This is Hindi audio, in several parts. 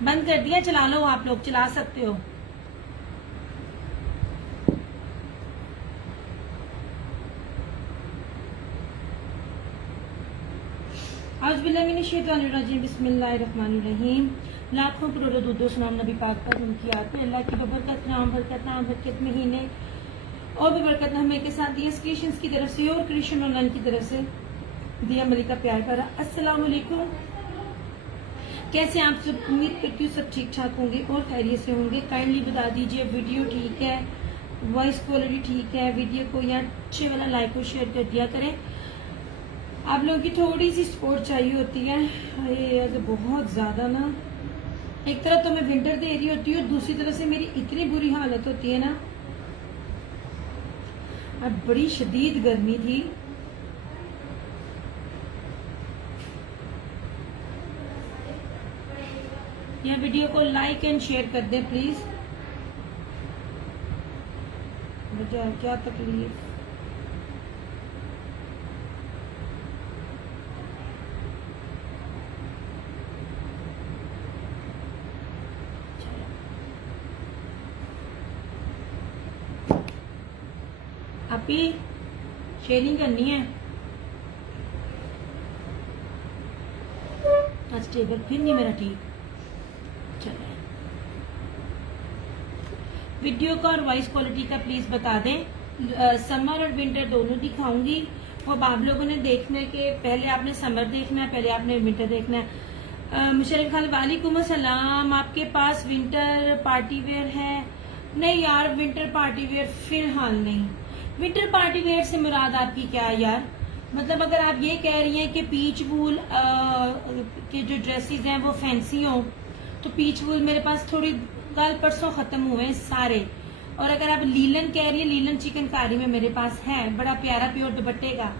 बंद कर दिया, चला लो, आप लोग चला सकते हो। औज़ुबिल्लाहिमिनश्शैतानिर्रजीम, बिस्मिल्लाहिर्रहमानिर्रहीम। लाखों करोड़ों दूधो सलाम नबी पाक पर, उनकी आत पे, अल्लाह की बबरकत नाम बरकत महीने और भी बरकत हमें के साथ दिया क्रिएशंस की तरफ से और क्रिएशन ऑनलाइन की तरफ से दिया मलिका प्यार भरा। अस्सलाम वालेकुम, कैसे आप सब? उम्मीद करती हूँ सब ठीक ठाक होंगे और खैरियत से होंगे। काइंडली बता दीजिए वीडियो ठीक है, वॉइस क्वालिटी ठीक है, वीडियो को या अच्छे वाला लाइक और शेयर कर दिया करें। आप लोगों की थोड़ी सी सपोर्ट चाहिए होती है। ये तो बहुत ज्यादा ना, एक तरफ तो मैं विंटर दे रही होती हूँ, दूसरी तरफ से मेरी इतनी बुरी हालत होती है ना। अब बड़ी शदीद गर्मी थी, यह वीडियो को लाइक एंड शेयर कर दें प्लीज। मुझे क्या तकलीफ, आप ही शेयरिंग करनी है। आज टेबल फिर नहीं मेरा ठीक। चले, वीडियो का और वॉइस क्वालिटी का प्लीज बता दें। समर और विंटर दोनों दिखाऊंगी। अब आप लोगों ने देखने के पहले आपने समर देखना है, पहले आपने विंटर देखना है। मुशर्रफ खान वालेकुम अस्सलाम, आपके पास विंटर पार्टी वेयर है? नहीं यार, विंटर पार्टी वेयर फिलहाल नहीं। विंटर पार्टी वेयर से मुराद आपकी क्या है यार? मतलब अगर आप ये कह रही हैं कि पीच वूल के जो ड्रेसेस हैं वो फैंसी हो, तो पीच वूल मेरे पास थोड़ी कल परसों खत्म हुए हैं सारे। और अगर आप लीलन कह रही है, लीलन चिकनकारी में मेरे पास है, बड़ा प्यारा प्योर दुपट्टे का।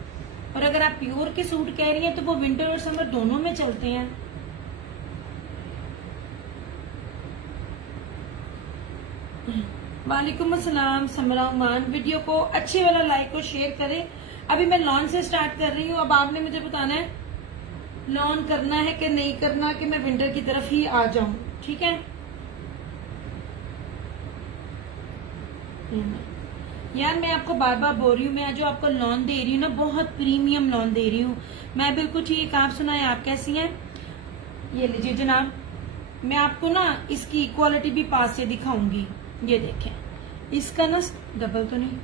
और अगर आप प्योर के सूट कह रही हैं तो वो विंटर और समर दोनों में चलते हैं। वालेकुम अस्सलाम समरा उमान, वीडियो को अच्छे वाला लाइक और शेयर करें। अभी मैं लॉन से स्टार्ट कर रही हूँ, अब आपने मुझे बताना है लॉन करना है कि नहीं करना, कि मैं विंटर की तरफ ही आ जाऊं, ठीक है? यार मैं आपको बार बार बोल रही हूँ, मैं जो आपको लॉन दे रही हूँ ना, बहुत प्रीमियम लॉन दे रही हूँ मैं, बिल्कुल ठीक। आप सुनाए, आप कैसी हैं? ये लीजिए जनाब, मैं आपको ना इसकी क्वालिटी भी पास से दिखाऊंगी। ये देखें, इसका ना डबल तो नहीं,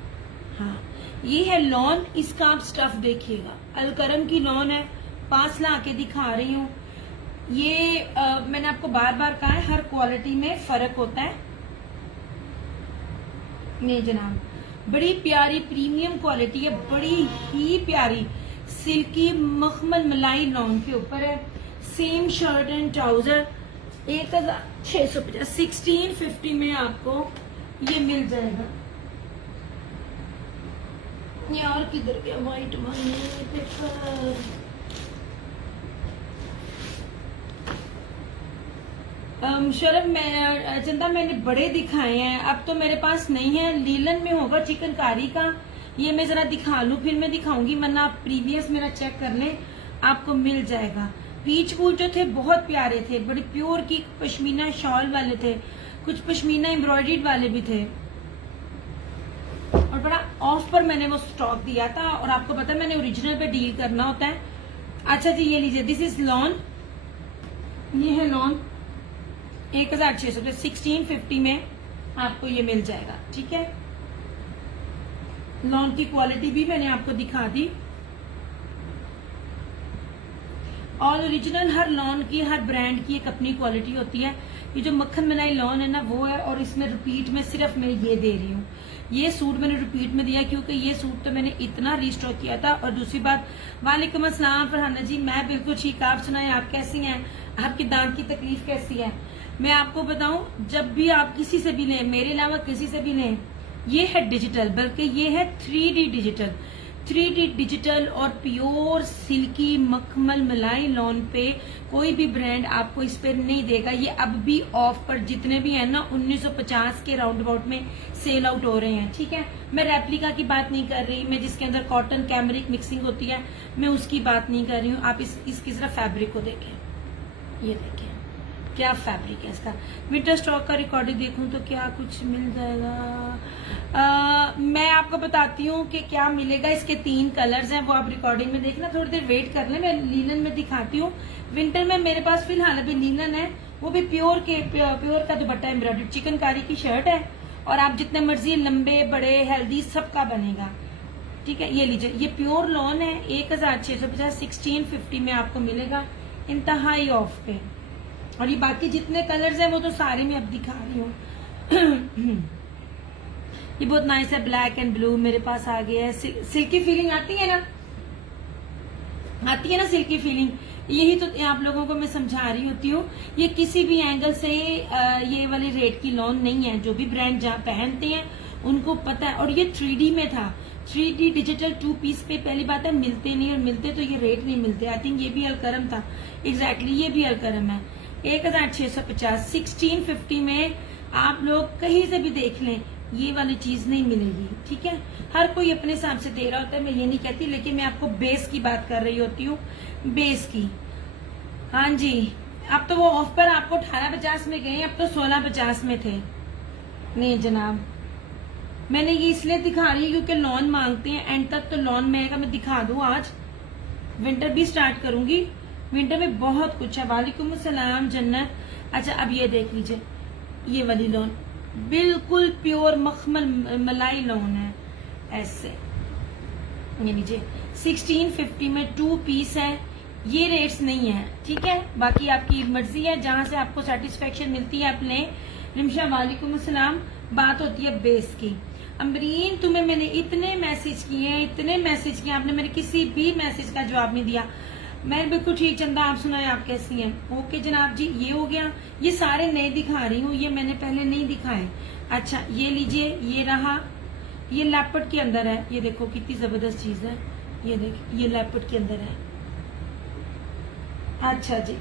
हाँ ये है लॉन। इसका आप स्टफ देखिएगा, अलकरम की लॉन है, पास ला के दिखा रही हूँ। ये मैंने आपको बार बार कहा है, हर क्वालिटी में फर्क होता है। नहीं जनाब, बड़ी प्यारी प्रीमियम क्वालिटी है, बड़ी ही प्यारी सिल्की मखमल मलाई लॉन के ऊपर है। सेम शर्ट एंड ट्राउजर 1650 1650 में आपको ये मिल जाएगा। यार किधर गया व्हाइट मनी पेपर? शरफ मैं चंदा मैंने बड़े दिखाए हैं, अब तो मेरे पास नहीं है। लीलन में होगा चिकनकारी का, ये मैं जरा दिखा लूं फिर मैं दिखाऊंगी, वरना आप प्रीवियस मेरा चेक कर लें, आपको मिल जाएगा। पीच वूल जो थे बहुत प्यारे थे, बड़ी प्योर की पश्मीना शॉल वाले थे, कुछ पश्मीना एम्ब्रॉयडर्ड वाले भी थे, और बड़ा ऑफ पर मैंने वो स्टॉक दिया था। और आपको पता है मैंने ओरिजिनल पे डील करना होता है। अच्छा जी, ये लीजिए, दिस इज लॉन, ये है लॉन 1600 1650 में आपको ये मिल जाएगा, ठीक है? लॉन की क्वालिटी भी मैंने आपको दिखा दी। ऑल ओरिजिनल, हर लॉन की, हर ब्रांड की एक अपनी क्वालिटी होती है। ये जो मक्खन मलाई लॉन है ना वो है, और इसमें रिपीट में सिर्फ मैं ये दे रही हूँ। ये सूट मैंने रिपीट में दिया क्योंकि ये सूट तो मैंने इतना रीस्टॉक किया था। और दूसरी बात, वालेकुम अस्सलाम फरहाना जी, मैं बिल्कुल ठीक। आप सुनाए, आप कैसी हैं? आपकी दांत की तकलीफ कैसी है? मैं आपको बताऊं, जब भी आप किसी से भी लें, मेरे अलावा किसी से भी लें, ये है डिजिटल, बल्कि ये है 3D डिजिटल। 3D डिजिटल और प्योर सिल्की मखमल मलाई लॉन पे कोई भी ब्रांड आपको इस पे नहीं देगा। ये अब भी ऑफ पर जितने भी हैं ना 1950 के राउंड अबाउट में सेल आउट हो रहे हैं, ठीक है? मैं रेप्लिका की बात नहीं कर रही, मैं जिसके अंदर कॉटन कैमरिक मिक्सिंग होती है मैं उसकी बात नहीं कर रही हूँ। आप इसकी सिर्फ फैब्रिक को देखें, ये देखें, क्या फैब्रिक है इसका। विंटर स्टॉक का रिकॉर्डिंग देखूं तो क्या कुछ मिल जाएगा। मैं आपको बताती हूँ कि क्या मिलेगा। इसके 3 कलर्स हैं, वो आप रिकॉर्डिंग में देखना, थोड़ी देर वेट कर लें, मैं लीलन में दिखाती हूँ। विंटर में मेरे पास फिलहाल अभी लीलन है, वो भी प्योर का दुपट्टा एम्ब्रॉयडर्ड चिकनकारी की शर्ट है, और आप जितने मर्जी लंबे बड़े हेल्दी सबका बनेगा। ठीक है, ये लीजिए, ये प्योर लॉन है, 1650 1650 में आपको मिलेगा इंतहाई ऑफ पे। और ये बाकी जितने कलर्स हैं वो तो सारे मैं अब दिखा रही हूँ। ये बहुत नाइस है, ब्लैक एंड ब्लू मेरे पास आ गया है। सिल्की फीलिंग आती है ना, सिल्की फीलिंग। यही तो आप लोगों को मैं समझा रही होती हूँ। ये किसी भी एंगल से ये वाले रेट की लॉन नहीं है। जो भी ब्रांड जहाँ पहनते हैं उनको पता है। और ये 3D में था, 3D डिजिटल 2 पीस पे पहली बात है मिलते नहीं, और मिलते तो ये रेट नहीं मिलते। आई थिंक ये भी अलकरम था, एग्जैक्टली ये भी अलकरम है। 1650 1650 में आप लोग कहीं से भी देख लें, ये वाली चीज नहीं मिलेगी। ठीक है, हर कोई अपने हिसाब से दे रहा होता है, मैं ये नहीं कहती, लेकिन मैं आपको बेस की बात कर रही होती हूँ, बेस की। हाँ जी, अब तो वो ऑफ पर आपको 1850 में गए, अब तो 1650 में थे। नहीं जनाब, मैंने ये इसलिए दिखा रही हूँ क्योंकि लॉन मांगते हैं, एंड तक तो लॉन में मैं दिखा दूं। आज विंटर भी स्टार्ट करूंगी, विंटर में बहुत कुछ है। वालेकुम अस्सलाम जन्नत। अच्छा, अब ये देख लीजिए, ये वाली लॉन बिल्कुल प्योर मखमल मलाई लॉन है, ऐसे ये लीजिए 1650 में 2 पीस है। ये रेट्स नहीं है, ठीक है, बाकी आपकी मर्जी है, जहां से आपको सेटिस्फेक्शन मिलती है अपने। रिमशा वालेकुम अस्सलाम। बात होती है बेस की। अमरीन, तुम्हें मैंने इतने मैसेज किए, आपने मेरे किसी भी मैसेज का जवाब नहीं दिया। मैं बिल्कुल ठीक, चंदा आप सुनाए, आप कैसी हैं? ओके जनाब जी, ये हो गया। ये सारे नए दिखा रही हूँ, ये मैंने पहले नहीं दिखाए। अच्छा, ये लीजिए, ये रहा, ये लैपट के अंदर है। ये देखो कितनी जबरदस्त चीज है, ये देख, ये लैपट के अंदर है। अच्छा जी,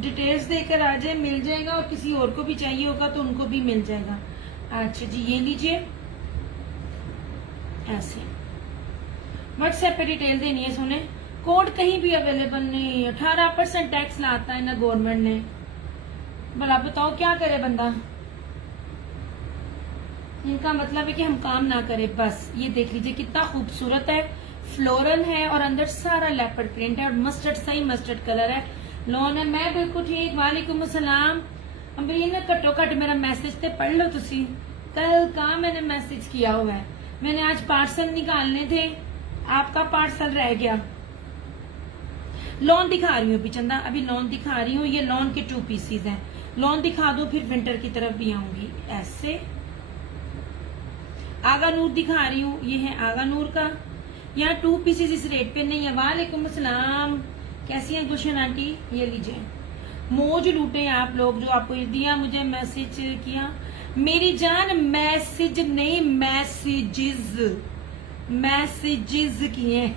डिटेल्स देकर आ जाए, मिल जाएगा, और किसी और को भी चाहिए होगा तो उनको भी मिल जाएगा। अच्छा जी, ये लीजिए, ऐसे व्हाट्सएप पे डिटेल देनी है। सुने, कोड कहीं भी अवेलेबल नहीं, 18% टैक्स लाता है ना गवर्नमेंट ने। भला बताओ क्या करे बंदा। इनका मतलब है कि हम काम ना करें बस। ये देख लीजिए कितना खूबसूरत है, फ्लोरल है, और अंदर सारा लेपर्ड प्रिंट है, और मस्टर्ड, सही मस्टर्ड कलर है, लॉन है। मैं बिल्कुल ठीक। वालेकुम अस्सलाम। अम्बरीन, घट्टो घट मेरा मैसेज ते पढ़ लो तुसी। कल का मैंने मैसेज किया हुआ है, मैंने आज पार्सल निकालने थे, आपका पार्सल रह गया। लॉन दिखा रही हूँ अभी चंदा, अभी लॉन दिखा रही हूँ। ये लॉन के 2 पीसीज हैं। लॉन दिखा दो, फिर विंटर की तरफ भी आऊंगी। ऐसे आगा नूर दिखा रही हूँ, ये है आगा नूर का। यहाँ 2 पीसेस इस रेट पे नहीं है। वालेकुम अस्सलाम, कैसी हैं गुलशन आंटी? ये लीजिए, मौज लूटे आप लोग, जो आपको दिया मुझे मैसेज किया। मेरी जान मैसेज नहीं, मैसेजेस किए।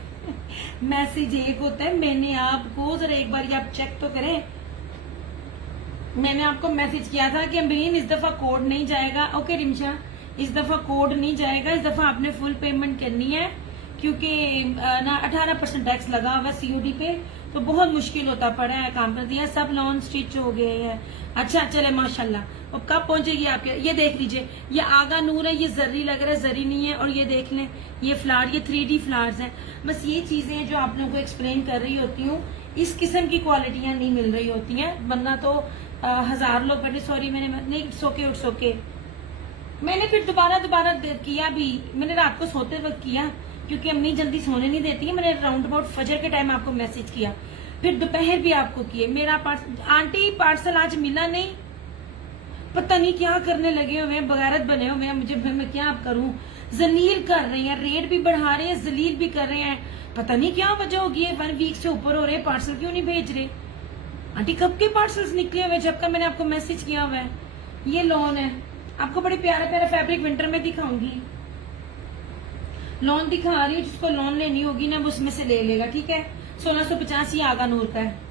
मैसेज एक होता है। मैंने आपको जरा एक बार आप चेक तो करें, मैंने आपको मैसेज किया था कि बहन इस दफा कोड नहीं जाएगा। ओके रिमशा, इस दफा कोड नहीं जाएगा, इस दफा आपने फुल पेमेंट करनी है, क्योंकि ना 18% टैक्स लगा हुआ सीओडी पे, तो बहुत मुश्किल होता पड़ा है काम कर दिया। सब लॉन स्टिच हो गए हैं। अच्छा चले माशाल्लाह। अब कब पहुंचेगी आपके? ये देख लीजिए, ये आगा नूर है, ये जर्री लग रहा है, जर्री नहीं है। और ये देख लें, ये फ्लावर, ये 3D फ्लावर्स हैं। बस ये चीजें हैं जो आप लोगों को एक्सप्लेन कर रही होती हूँ। इस किस्म की क्वालिटियां नहीं मिल रही होती हैं, वरना तो 1000 लोग बैठे। सॉरी, मैंने नहीं, इट्स ओके। मैंने फिर दोबारा किया भी, मैंने रात को सोते वक्त किया, क्योंकि अम्मी जल्दी सोने नहीं देती है। मैंने राउंड अबाउट फजर के टाइम आपको मैसेज किया, फिर दोपहर भी आपको किए। मेरा आंटी पार्सल आज मिला नहीं, पता नहीं क्या करने लगे हुए हैं, बगैरत बने हुए हैं। मुझे मैं क्या आप करूं, जलील कर रहे हैं, रेट भी बढ़ा रहे हैं, जलील भी कर रहे हैं। पता नहीं क्या वजह होगी, 1 वीक से ऊपर हो रहे, पार्सल क्यों नहीं भेज रहे? आंटी कब के पार्सल्स निकले हुए, जब का मैंने आपको मैसेज किया हुआ है। ये लॉन है, आपको बड़े प्यारा प्यारा फैब्रिक विंटर में दिखाऊंगी। लॉन दिखा रही हूँ, जिसको लॉन लेनी होगी ना वो उसमें से ले लेगा, ठीक है। 1650 ही आगा नूर का है।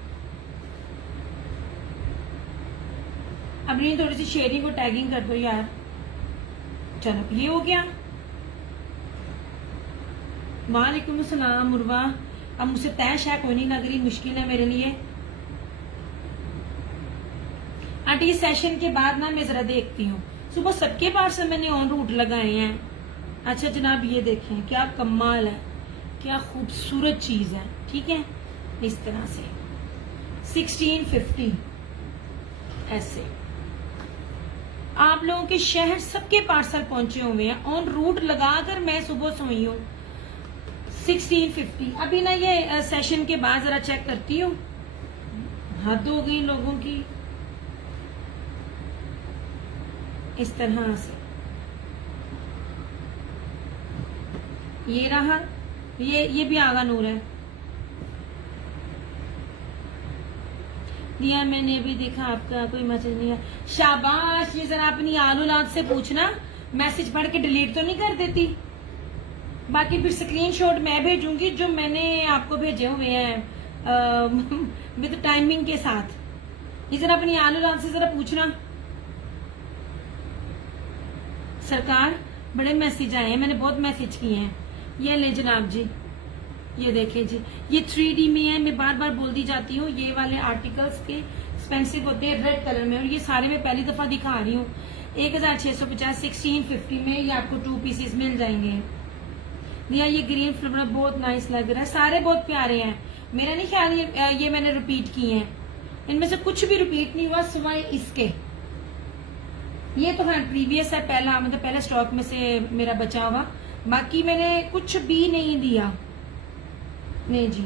अब नहीं, थोड़ी सी शेयरिंग को टैगिंग कर दो यार। चलो ये हो गया। वालेकुम अस्सलाम मुरवा। अब मुझसे तैश है कोई नहीं लग रही, मुश्किल है मेरे लिए। आंटी इस सेशन के बाद ना मैं जरा देखती हूँ, सुबह सबके पार्सल मैंने ऑन रूट लगाए हैं। अच्छा जनाब ये देखें क्या कमाल है, क्या खूबसूरत चीज है। ठीक है, इस तरह से 1650 ऐसे आप लोगों के शहर सबके पार्सल पहुंचे हुए हैं, ऑन रूट लगाकर मैं सुबह सोई हूँ। 1650 अभी ना ये सेशन के बाद जरा चेक करती हूँ, हद हो गई लोगों की। इस तरह से ये रहा, ये भी आगा नूर है। दिया मैंने अभी देखा, आपका कोई मैसेज नहीं है। शाबाश, ये जरा अपनी आलूलाद से पूछना, मैसेज पढ़ के डिलीट तो नहीं कर देती। बाकी फिर स्क्रीनशॉट मैं भेजूंगी जो मैंने आपको भेजे हुए हैं विद टाइमिंग के साथ। ये जरा अपनी आलूलाद से जरा पूछना। सरकार बड़े मैसेज आए हैं, मैंने बहुत मैसेज किए हैं। ये ले जनाब जी, ये देखें जी, ये 3D में है। मैं बार बार बोलती जाती हूँ, ये वाले आर्टिकल्स के एक्सपेंसिव होते हैं रेड कलर में, और ये सारे मैं पहली दफा दिखा रही हूँ। 1650 1650 में ये आपको 2 पीसेस मिल जाएंगे। ये ग्रीन फ्लावर बहुत नाइस लग रहा है, सारे बहुत प्यारे हैं। मेरा नहीं ख्याल ये मैंने रिपीट किए हैं, इनमें से कुछ भी रिपीट नहीं हुआ सिवाय इसके। ये तो है प्रीवियस है, पहला मतलब पहले स्टॉक में से मेरा बचा हुआ, बाकी मैंने कुछ भी नहीं दिया नहीं जी।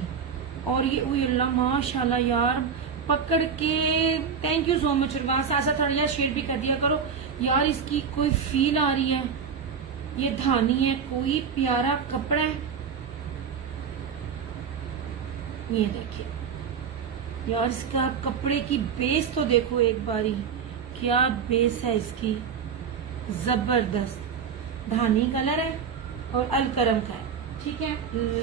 और ये अल्लाह माशाल्लाह यार, पकड़ के थैंक यू सो मच। ऐसा थोड़ा यार शेयर भी कर दिया करो यार, इसकी कोई फील आ रही है। ये धानी है, कोई प्यारा कपड़ा है। ये देखिए यार, इसका कपड़े की बेस तो देखो एक बारी, क्या बेस है इसकी, जबरदस्त धानी कलर है और अलकरम का है। ठीक है,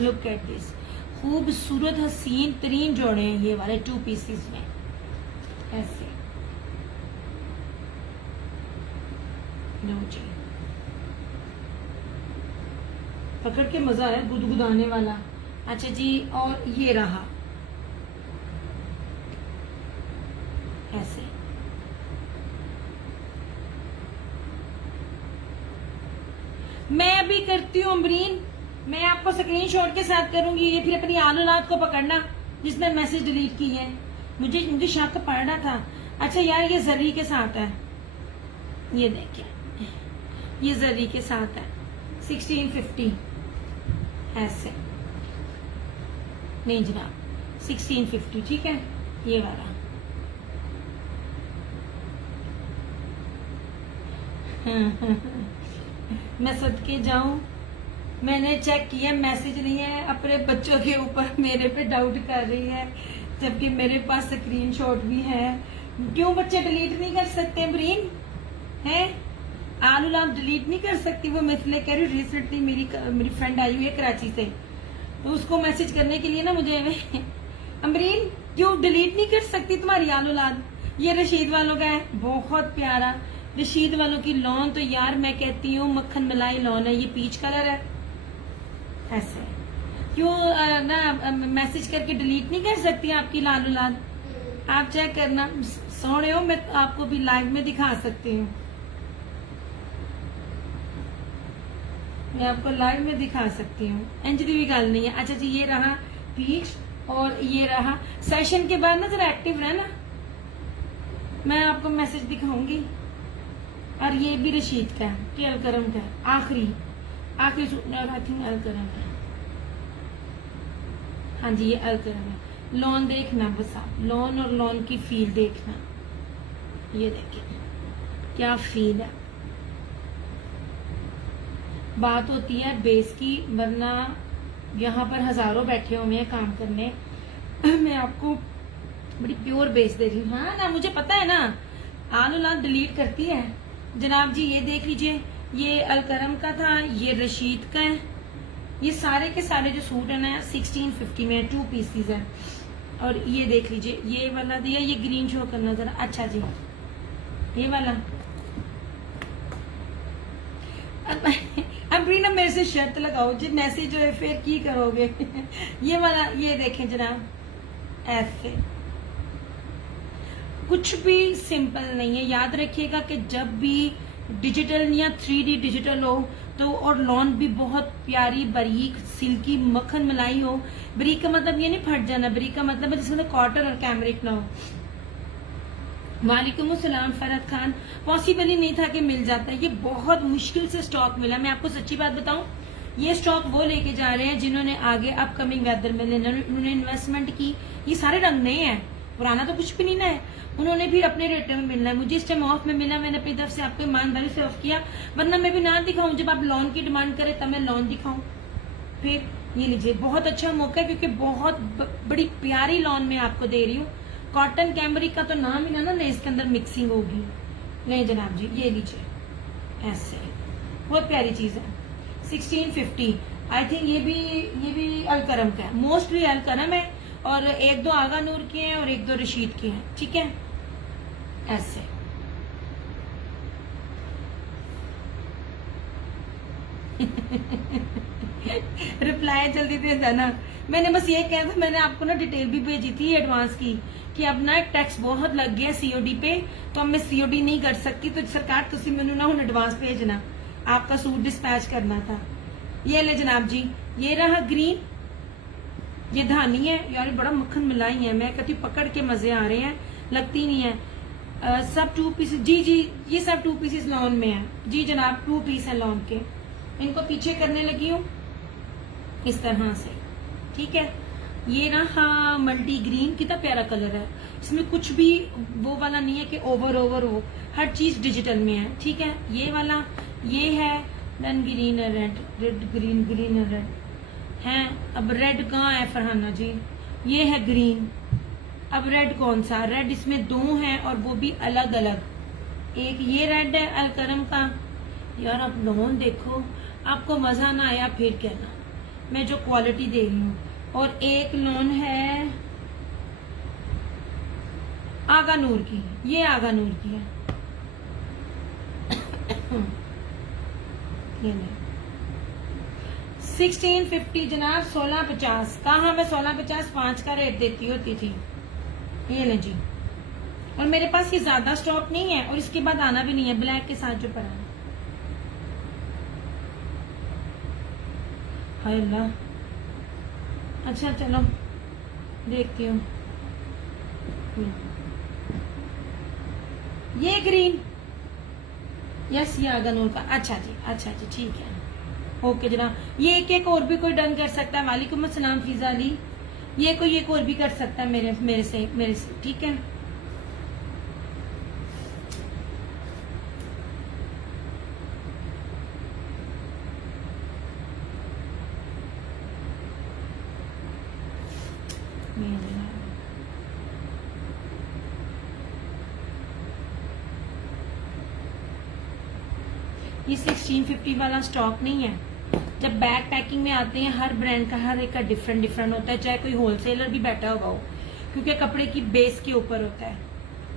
लुक एट दिस, खूबसूरत हसीन तरीन जोड़े हैं ये वाले 2 पीसेस में ऐसे। लो जी, पकड़ के मजा है, गुदगुदाने वाला। अच्छा जी, और ये रहा ऐसे। मैं अभी करती हूँ अमरीन, मैं आपको स्क्रीनशॉट के साथ करूंगी। ये फिर अपनी आलूलाद को पकड़ना जिसने मैसेज डिलीट की है। मुझे शक पड़ रहा था। अच्छा यार, ये जरी के साथ है, ये देखिए ये जरी के साथ है 1650 ऐसे। नहीं जनाब 1650, ठीक है, ये वाला। मैं सदके जाऊं, मैंने चेक किया मैसेज नहीं है, अपने बच्चों के ऊपर मेरे पे डाउट कर रही है, जबकि मेरे पास स्क्रीनशॉट भी है। क्यों बच्चे डिलीट नहीं कर सकते ब्रीन है? आलूलाद डिलीट नहीं कर सकती वो? मैं इसलिए कह रही हूँ, रिसेंटली मेरी फ्रेंड आई हुई है कराची से, तो उसको मैसेज करने के लिए ना मुझे अमरीन क्यों डिलीट नहीं कर सकती तुम्हारी आलूलाद? ये रशीद वालों का है, बहुत प्यारा। रशीद वालों की लॉन तो यार मैं कहती हूँ मक्खन मलाई लॉन है। ये पीच कलर है ऐसे। क्यों ना मैसेज करके डिलीट नहीं कर सकती आपकी लालूलाद? आप चेक करना, सोने हो, मैं आपको भी लाइव में दिखा सकती हूँ, मैं आपको लाइव में दिखा सकती हूँ। अंजलि भी गल नहीं है। अच्छा जी, ये रहा पीच और ये रहा। सेशन के बाद ना जरा एक्टिव रहना, मैं आपको मैसेज दिखाऊंगी। और ये भी रशीद का है, कि अलकरम का है, आखिरी सूट में आई थिंक अलकरम है। हाँ जी, ये अलकरम है। लॉन देखना बस आप, लॉन और लॉन की फील देखना। ये देखिए क्या फील है। बात होती है बेस की, वरना यहाँ पर हजारों बैठे हुए हैं काम करने। मैं आपको बड़ी प्योर बेस दे रही हूँ। हाँ ना, मुझे पता है ना, आलूलाद डिलीट करती है। जनाब जी ये देख लीजिए, ये अलकरम का था, ये रशीद का है। ये सारे के सारे जो सूट है ना 1650 में 2 पीसीज है। और ये देख लीजिए, ये वाला दिया, ये ग्रीन शो करना जरा। अच्छा जी, ये वाला अब रीना मेरे से शर्त लगाओ जी, मैसेज जो है फिर की करोगे। ये वाला, ये देखें जनाब ऐसे। कुछ भी सिंपल नहीं है। याद रखिएगा कि जब भी डिजिटल या 3D डिजिटल हो तो, और लॉन भी बहुत प्यारी बारीक सिल्की मक्खन मलाई हो। बारीक का मतलब ये नहीं फट जाना, बारीक का मतलब है जिसके अंदर कॉटन और कैमरिक ना हो। वालेकुम अस्सलाम फरहत खान, पॉसिबल ही नहीं था कि मिल जाता है, ये बहुत मुश्किल से स्टॉक मिला। मैं आपको सच्ची बात बताऊं, ये स्टॉक वो लेके जा रहे हैं जिन्होंने आगे अपकमिंग वेदर में लेना, उन्होंने इन्वेस्टमेंट की। ये सारे रंग नए हैं, पुराना तो कुछ भी नहीं ना है। उन्होंने भी अपने रेट में मिलना है। मुझे इस टाइम ऑफ में मिला, मैंने अपनी तरफ से आपको ईमानदारी से ऑफ किया, वरना मैं भी ना दिखाऊं। जब आप लॉन की डिमांड करें तब मैं लॉन दिखाऊं। फिर ये लीजिए, बहुत अच्छा मौका है क्योंकि बहुत बड़ी प्यारी लॉन में आपको दे रही हूँ। कॉटन कैमरिक का तो नाम ही ना लेस के अंदर मिक्सिंग होगी। नहीं जनाब जी, ये लीजिए, ऐसे बहुत प्यारी चीज है। 1650 आई थिंक ये भी अलकरम का है, मोस्टली अलकरम है, और एक दो आगा नूर के हैं और एक दो रशीद के हैं। ठीक है, ऐसे रिप्लाई जल्दी दे देना। मैंने बस ये कहा था, मैंने आपको ना डिटेल भी भेजी थी एडवांस की कि अब ना टैक्स बहुत लग गया सीओडी पे, तो अब मैं सीओडी नहीं कर सकती, तो सरकार तुसी मैनू ना हुण एडवांस भेजना, आपका सूट डिस्पैच करना था। ये ले जनाब जी, ये रहा ग्रीन, ये धानी है यार, बड़ा मक्खन मलाई है। मैं कहती पकड़ के मजे आ रहे हैं, लगती नहीं है। सब 2 पीसेस, जी जी, ये सब 2 पीसेस लॉन में है जी जनाब, 2 पीस है लॉन के। इनको पीछे करने लगी हूँ इस तरह से। ठीक है, ये रहा मल्टी ग्रीन, कितना प्यारा कलर है। इसमें कुछ भी वो वाला नहीं है कि ओवर हो, हर चीज डिजिटल में है। ठीक है, ये वाला ये है then green red, red green, green red है। अब रेड कहाँ है फरहाना जी? ये है ग्रीन। अब रेड कौन सा? रेड इसमें 2 हैं और वो भी अलग अलग। एक ये रेड है अलकरम का। यार आप लोन देखो, आपको मजा ना आया फिर कहना, मैं जो क्वालिटी दे रही हूँ। और एक लोन है आगा नूर की, ये आगा नूर की है। ये नहीं 1650 जनाब, 1650। कहा मैं 1650 5 का रेट देती होती थी। ये ले जी, और मेरे पास ये ज्यादा स्टॉक नहीं है और इसके बाद आना भी नहीं है ब्लैक के साथ जो पड़ा है। हाय अल्लाह, अच्छा चलो देखती हूँ। ये ग्रीन, यस ये आगा नूर का। अच्छा जी ठीक है, ओके जनाब। ये एक और भी कोई डन कर सकता है। वालेकुम अस्सलाम फीजा अली, ये कोई एक और भी कर सकता है मेरे से। ठीक है, ये 1650 वाला स्टॉक नहीं है। जब बैग पैकिंग में आते हैं, हर ब्रांड का हर एक का डिफरेंट होता है, चाहे कोई होलसेलर भी बैठा होगा हो, क्योंकि कपड़े की बेस के ऊपर होता है।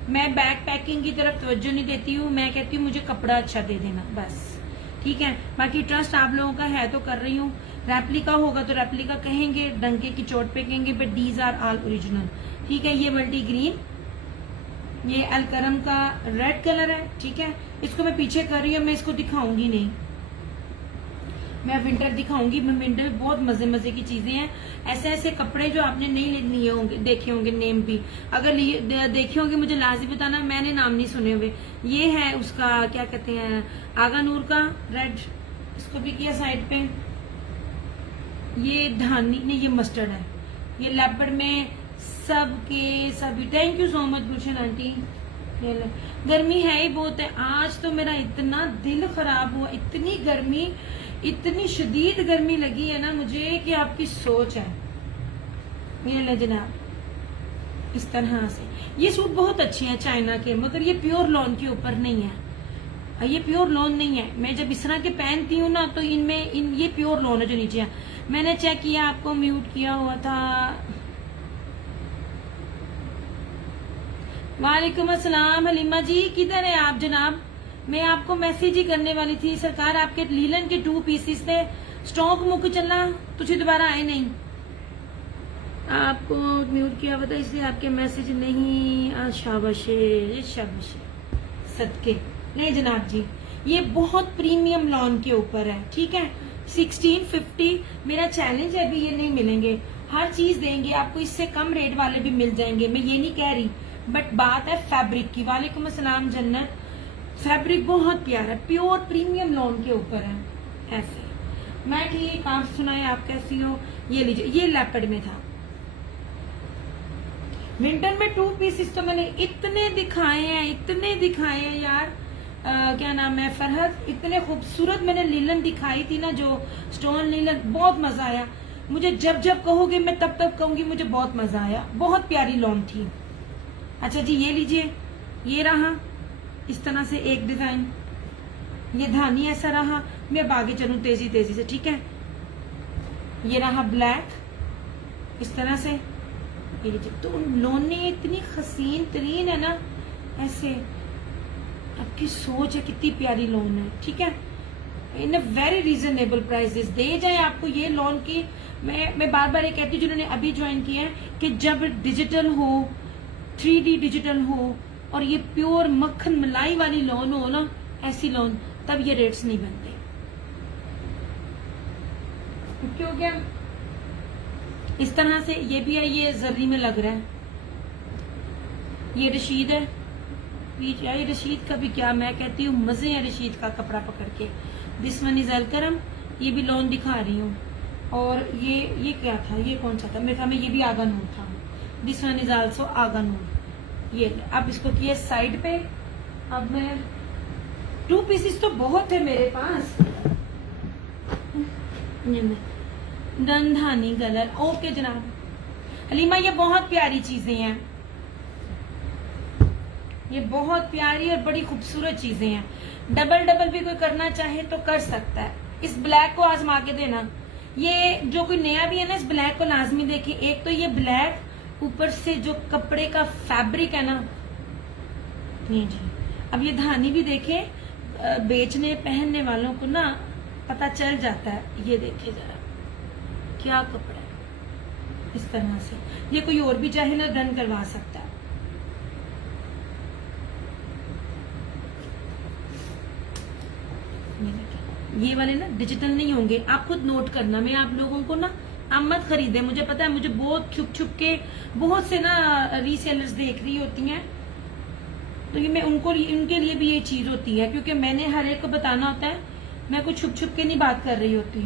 मैं बैग पैकिंग की तरफ तवज्जो नहीं देती हूँ, मैं कहती हूँ मुझे कपड़ा अच्छा दे देना बस। ठीक है, बाकी ट्रस्ट आप लोगों का है तो कर रही हूँ। रेप्लिका होगा तो रेप्लिका कहेंगे, डंके की चोट पे कहेंगे, but these are all original. ठीक है, ये मल्टी ग्रीन, ये अलकरम का रेड कलर है। ठीक है, इसको मैं पीछे कर रही हूँ, मैं इसको दिखाऊंगी नहीं, मैं विंटर दिखाऊंगी। मैं विंटर में बहुत मजे की चीजें हैं, ऐसे ऐसे कपड़े जो आपने नहीं लिए होंगे, देखे होंगे नेम भी, अगर देखे होंगे मुझे लाजिम बताना, मैंने नाम नहीं सुने हुए। ये है उसका क्या कहते हैं, आगा नूर का रेड, इसको भी किया साइड पे। ये धानी नहीं, ये मस्टर्ड है, ये लेपर्ड में सभी। Thank you so much Gulshan aunty. गर्मी है ही बहुत है, आज तो मेरा इतना दिल खराब हुआ, इतनी गर्मी, इतनी शदीद गर्मी लगी है ना मुझे कि आपकी सोच है। ये ले जनाब, इस तरह से ये सूट बहुत अच्छे हैं चाइना के, मगर ये प्योर लॉन के ऊपर नहीं है, ये प्योर लॉन नहीं है। मैं जब इस तरह के पहनती हूँ ना तो इनमें ये प्योर लॉन है जो नीचे है। मैंने चेक किया, आपको म्यूट किया हुआ था। वालेकुम अस्सलाम हलीमा जी, किधर है आप जनाब? मैं आपको मैसेज ही करने वाली थी सरकार, आपके लीलन के 2 पीसेस थे, स्टॉक मुक चला, तुझे दोबारा आए नहीं। आपको म्यूट किया पता इसलिए आपके मैसेज नहीं। शाबाशे शाबाशे सदके। नहीं जनाब जी, ये बहुत प्रीमियम लॉन के ऊपर है, ठीक है। 1650 मेरा चैलेंज है, अभी ये नहीं मिलेंगे, हर चीज देंगे आपको, इससे कम रेट वाले भी मिल जाएंगे, मैं ये नहीं कह रही, बट बात है फैब्रिक की। वालेकुम अस्सलाम जन्नत। फैब्रिक बहुत प्यारा, प्योर प्रीमियम लॉन के ऊपर है। ऐसे मैं ठीक, आप सुनाए, आप कैसी हो? ये लीजिए, ये लेपर्ड में था। विंटर में 2 पीसेस तो मैंने इतने दिखाए हैं यार। क्या नाम है फरहद, इतने खूबसूरत मैंने लीलन दिखाई थी ना, जो स्टोन लीलन, बहुत मजा आया मुझे। जब जब कहोगे मैं तब तब कहूंगी, मुझे बहुत मजा आया, बहुत प्यारी लॉन थी। अच्छा जी, ये लीजिए, ये रहा इस तरह से एक डिजाइन, ये धानी ऐसा रहा। मैं अब आगे चलूं तेजी तेजी से, ठीक है। ये रहा ब्लैक इस तरह से, ये लीजिए। तो लॉन इतनी हसीन तरीन है ना, ऐसे आपकी सोच है कितनी प्यारी लॉन है, ठीक है। इन अ वेरी रीजनेबल प्राइसेस दे जाए आपको ये लॉन की। मैं बार बार ये कहती हूँ जिन्होंने अभी ज्वाइन किया है कि जब डिजिटल हो, 3D डिजिटल हो और ये प्योर मक्खन मलाई वाली लॉन हो ना, ऐसी लॉन, तब ये रेट्स नहीं बनते। क्यों क्या इस तरह से ये भी है, ये जर्री में लग रहा है। ये रशीद है, ये रशीद का भी क्या मैं कहती हूँ, मजे है रशीद का कपड़ा पकड़ के। दिस वन इज अलकरम, ये भी लॉन दिखा रही हूँ। और ये क्या था, ये कौन सा था, मेरे ख्याल में ये भी आगा नूर था। दिस वन इज आल्सो आगा नूर। ये अब इसको किया साइड पे। अब मैं 2 पीसेस तो बहुत है मेरे पास। दंधानी कलर, ओके जनाब हलीमा, ये बहुत प्यारी चीजें हैं, ये बहुत प्यारी और बड़ी खूबसूरत चीजें हैं। डबल भी कोई करना चाहे तो कर सकता है। इस ब्लैक को आजमा के देना, ये जो कोई नया भी है ना, इस ब्लैक को लाजमी देखिए। एक तो ये ब्लैक, ऊपर से जो कपड़े का फैब्रिक है ना, नहीं जी। अब ये धानी भी देखे, बेचने पहनने वालों को ना पता चल जाता है। ये देखे जरा क्या कपड़ा है, इस तरह से। ये कोई और भी चाहे ना रन करवा सकता है। ये वाले ना डिजिटल नहीं होंगे, आप खुद नोट करना। मैं आप लोगों को ना, आप मत खरीदे, मुझे पता है, मुझे बहुत छुप के बहुत से ना रीसेलर्स देख रही होती हैं, तो ये मैं उनके लिए भी ये चीज होती है, क्योंकि मैंने हर एक को बताना होता है। मैं कुछ छुप के नहीं बात कर रही होती।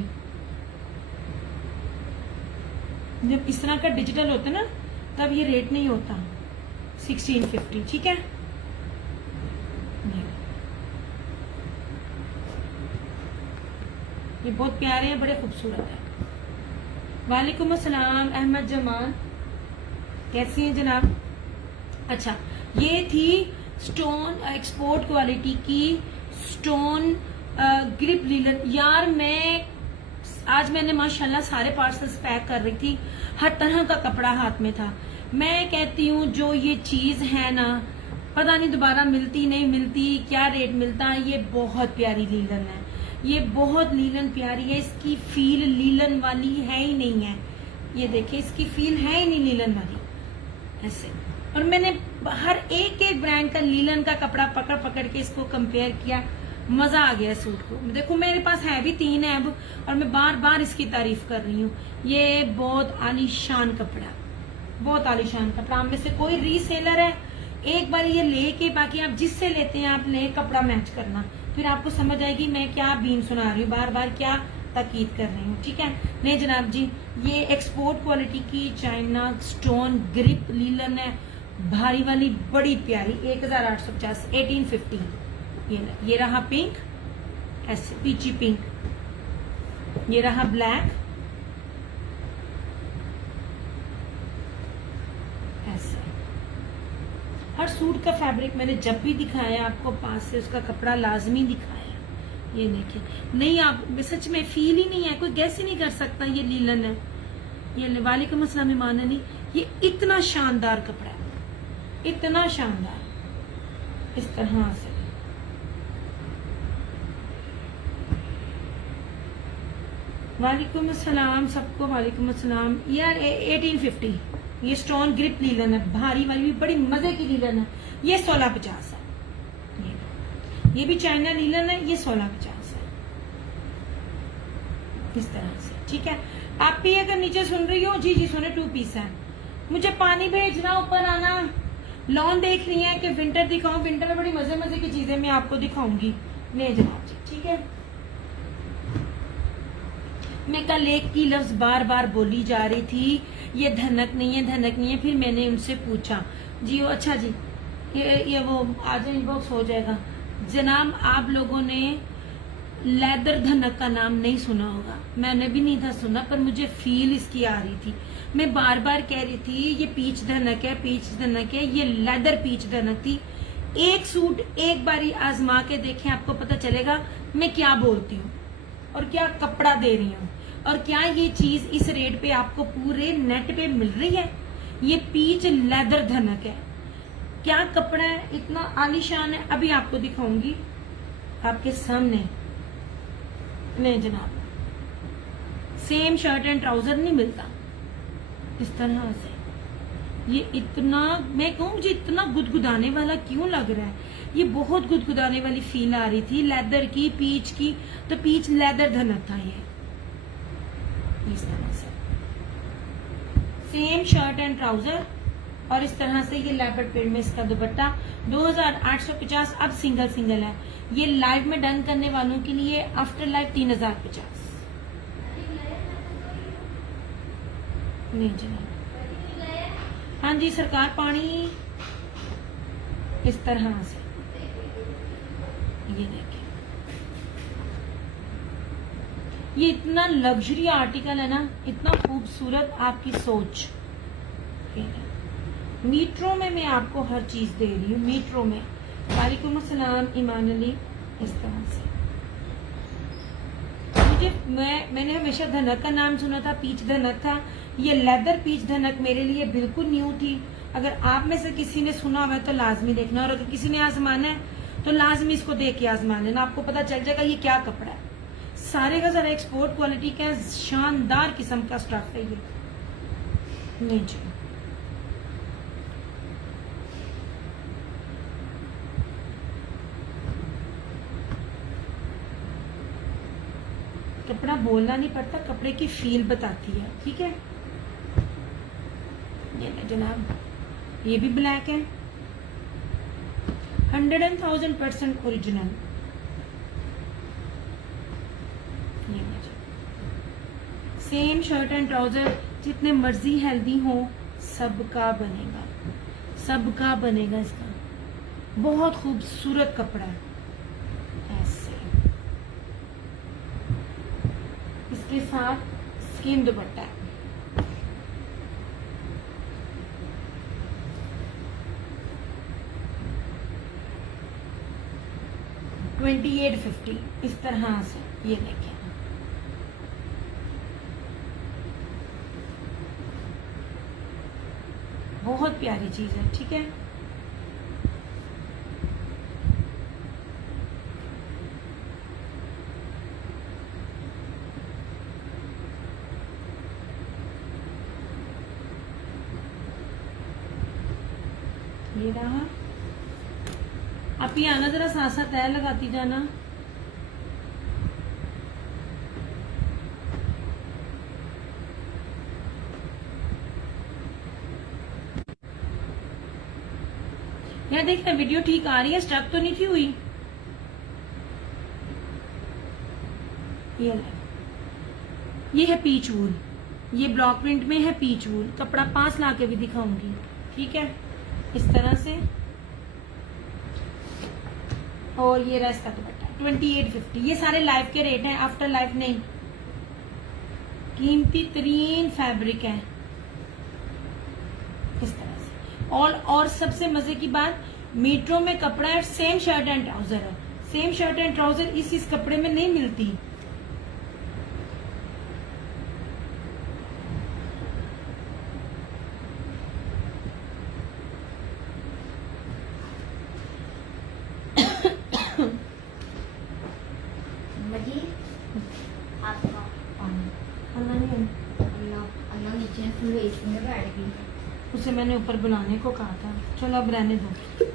जब इस तरह का डिजिटल होता है ना, तब ये रेट नहीं होता 1650, ठीक है। ये बहुत प्यारे हैं, बड़े खूबसूरत है। वालेकुम अस्सलाम अहमद जमान, कैसी हैं जनाब? अच्छा, ये थी स्टोन एक्सपोर्ट क्वालिटी की स्टोन ग्रिप लीलन। यार मैंने माशाल्लाह सारे पार्सल्स पैक कर रही थी, हर तरह का कपड़ा हाथ में था। मैं कहती हूँ जो ये चीज है ना, पता नहीं दोबारा मिलती नहीं मिलती, क्या रेट मिलता है। ये बहुत प्यारी लीलन है, ये बहुत लीलन प्यारी है। इसकी फील लीलन वाली है ही नहीं है। ये देखिए, इसकी फील है ही नहीं लीलन वाली, ऐसे। और मैंने हर एक ब्रांड का लीलन का कपड़ा पकड़ पकड़ के इसको कंपेयर किया, मजा आ गया सूट को। देखो मेरे पास है भी 3 है अब, और मैं बार बार इसकी तारीफ कर रही हूँ। ये बहुत आलीशान कपड़ा, बहुत आलीशान कपड़ा। आप में से कोई रीसेलर है, एक बार ये लेके, बाकी आप जिससे लेते हैं आप ले, कपड़ा मैच करना, फिर आपको समझ आएगी मैं क्या बीन सुना रही हूँ, बार बार क्या ताकीद कर रही हूँ, ठीक है। नहीं जनाब जी, ये एक्सपोर्ट क्वालिटी की चाइना स्टोन ग्रिप लीलन है, भारी वाली, बड़ी प्यारी। 1850, 1850। ये रहा पिंक, ऐसे पीची पिंक। ये रहा ब्लैक, ऐसे। हर सूट का फैब्रिक मैंने जब भी दिखाया आपको पास से, उसका कपड़ा लाजमी दिखाया। ये देखिए, नहीं आप सच में फील ही नहीं है, कोई गैस ही नहीं कर सकता ये लीलन है। ये वालेकुम अस्सलाम ईमान अली, ये इतना शानदार कपड़ा है, इतना शानदार, इस तरह से। वालेकुम अस्सलाम सबको, वालेकुम अस्सलाम। यार 1850 ये स्टोन ग्रिप लीलन है, भारी वाली भी बड़ी मजे की लीलन है। ये 1650 है। ये भी चाइना लीलन है, ये 1650 है। इस तरह से, ठीक है। आप भी अगर नीचे सुन रही हो, जी जी सुने, 2 पीस है। मुझे पानी भेजना, ऊपर आना। लॉन देख रही है कि विंटर दिखाऊं? विंटर में बड़ी मजे मजे की चीजें मैं आपको दिखाऊंगी। ले जनाब जी, ठीक है। मैं कल एक की लफ्ज बार बार बोली जा रही थी, ये धनक नहीं है, धनक नहीं है। फिर मैंने उनसे पूछा, जी वो अच्छा जी ये वो आज इनबॉक्स हो जाएगा। जनाब आप लोगों ने लेदर धनक का नाम नहीं सुना होगा, मैंने भी नहीं था सुना, पर मुझे फील इसकी आ रही थी। मैं बार बार कह रही थी ये पीच धनक है, पीच धनक है। ये लेदर पीच धनक थी। एक सूट एक बारी आजमा के देखें, आपको पता चलेगा मैं क्या बोलती हूँ और क्या कपड़ा दे रही हूँ, और क्या ये चीज इस रेट पे आपको पूरे नेट पे मिल रही है। ये पीच लेदर धनक है। क्या कपड़ा है, इतना आलीशान है। अभी आपको दिखाऊंगी आपके सामने। नहीं जनाब, सेम शर्ट एंड ट्राउजर नहीं मिलता इस तरह से। ये इतना, मैं कहूँ मुझे इतना गुदगुदाने वाला क्यों लग रहा है। ये बहुत गुदगुदाने वाली फील आ रही थी, लेदर की, पीच की। तो पीच लेदर धनक था ये, इस तरह से सेम शर्ट एंड ट्राउजर। और इस तरह से ये लेपर्ड प्रिंट में इसका दुपट्टा 2850। अब सिंगल सिंगल है। ये लाइव में डन करने वालों के लिए आफ्टर लाइव 3050। नहीं जी नहीं, हाँ जी सरकार, पानी इस तरह से। ये देखिए, ये इतना लग्जरी आर्टिकल है ना, इतना खूबसूरत। आपकी सोच, मीट्रो में मैं आपको हर चीज दे रही हूँ, मीट्रो में। वालेकुम अस्सलाम ईमान अली। इस तरह से मैंने हमेशा धनक का नाम सुना था, पीच धनक था। ये लेदर पीच धनक मेरे लिए बिल्कुल न्यू थी। अगर आप में से किसी ने सुना हुआ है तो लाजमी देखना, और अगर किसी ने आजमाना है तो लाजमी इसको देख के आजमा लेना, आपको पता चल जाएगा ये क्या कपड़ा है। सारे का सारा एक्सपोर्ट क्वालिटी का शानदार किस्म का स्टफ है ये। नहीं जी, कपड़ा बोलना नहीं पड़ता, कपड़े की फील बताती है, ठीक है। ये जनाब, ये भी ब्लैक है, 100,000% original. Same shirt and trouser, जितने मर्जी हेल्दी हो सबका बनेगा, सबका बनेगा। इसका बहुत खूबसूरत कपड़ा है। ऐसे इसके साथ स्किन दुपट्टा है। $2850 इस तरह से। ये देखें, बहुत प्यारी चीज है, ठीक है। ये रहा। आप ये आना, जरा साथ साथ तय लगाती जाना। यार देखना, वीडियो ठीक आ रही है, स्टक तो नहीं थी हुई। ये है पीच वूल, ये ब्लॉक प्रिंट में है पीच वूल। कपड़ा 5 ला के भी दिखाऊंगी, ठीक है, इस तरह से। और ये रहा इसका दुपट्टा 2850। ये सारे लाइव के रेट हैं, आफ्टर लाइव नहीं। कीमती तरीन फैब्रिक है इस तरह से। और सबसे मजे की बात, मीट्रो में कपड़ा है, सेम शर्ट एंड ट्राउजर है। सेम शर्ट एंड ट्राउजर इस कपड़े में नहीं मिलती। आपका पानी से मैंने ऊपर बुलाने को कहा था। चलो अब रहने दो।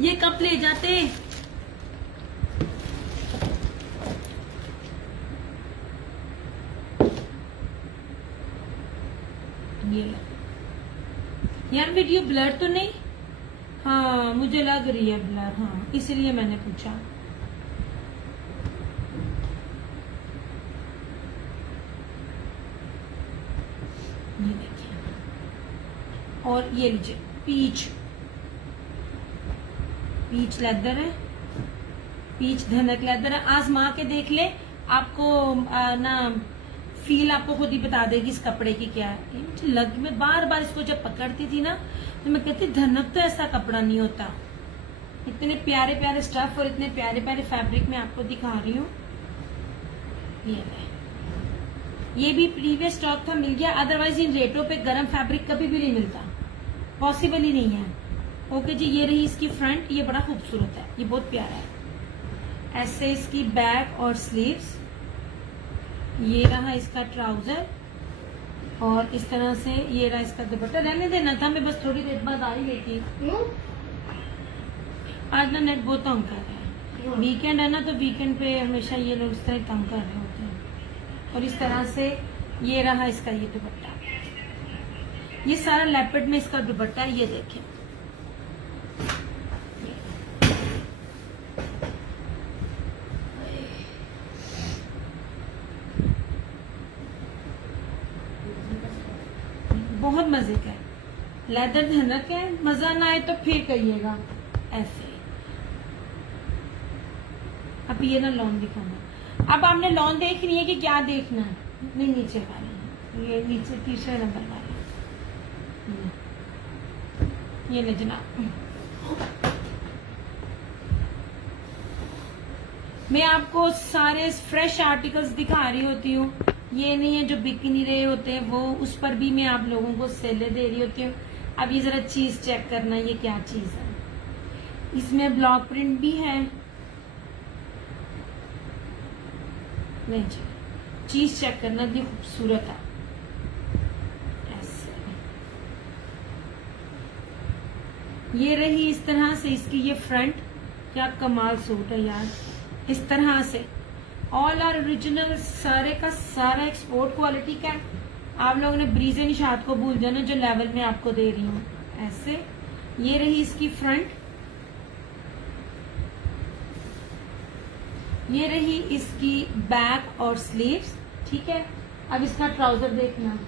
ये कप ले जाते। ये यार वीडियो ब्लर तो नहीं? हाँ मुझे लग रही है ब्लर, हाँ इसलिए मैंने पूछा। ये देखिए, और ये लीजिए पीच लेदर है, पीच धनक लेदर है। आजमा के देख ले, आपको ना फील आपको खुद ही बता देगी इस कपड़े की क्या है। मैं बार बार इसको जब पकड़ती थी ना तो मैं कहती धनक तो ऐसा कपड़ा नहीं होता। इतने प्यारे प्यारे स्टफ और इतने प्यारे प्यारे फैब्रिक में आपको दिखा रही हूँ। ये भी प्रीवियस स्टॉक था, मिल गया। अदरवाइज इन रेटों पे गर्म फैब्रिक कभी भी नहीं मिलता, पॉसिबल ही नहीं है। ओके जी, ये रही इसकी फ्रंट, ये बड़ा खूबसूरत है, ये बहुत प्यारा है। ऐसे इसकी बैक और स्लीव्स, ये रहा इसका ट्राउजर, और इस तरह से ये रहा इसका दुपट्टा। रहने देना था, मैं बस थोड़ी देर बाद आ ही गई थी। आज ना नेट बहुत तंग कर रहा है, वीकेंड है ना, तो वीकेंड पे हमेशा ये लोग इस तरह तंग कर रहे होते हैं। और इस तरह से ये रहा इसका ये दुपट्टा, ये सारा लेपर्ड में इसका दुपट्टा है, ये देखें। बहुत मजे का है, लेदर धनक है। मजा ना आए तो फिर कहिएगा ऐसे। अब ये ना लॉन दिखाना। अब आपने लॉन देखनी है कि क्या देखना है? नहीं, नीचे वाली, ये नीचे तीसरे नंबर वाली, ये ले जनाब। मैं आपको सारे फ्रेश आर्टिकल्स दिखा रही होती हूँ, ये नहीं है जो बिक नहीं रहे होते हैं वो, उस पर भी मैं आप लोगों को सेलें दे रही होती हूँ। अब ये जरा चीज चेक करना, ये क्या चीज है। इसमें ब्लॉक प्रिंट भी है, नहीं जी, चीज चेक करना, इतनी खूबसूरत है। ऐसे ये रही इस तरह से इसकी ये फ्रंट, क्या कमाल सूट है यार। इस तरह से ऑल आर ओरिजिनल, सारे का सारा एक्सपोर्ट क्वालिटी का है। आप लोगों ने ब्रीजे निशात को भूल जाना जो लेवल में आपको दे रही हूँ। ऐसे ये रही इसकी फ्रंट, ये रही इसकी बैक और स्लीव्स, ठीक है। अब इसका ट्राउजर देखना,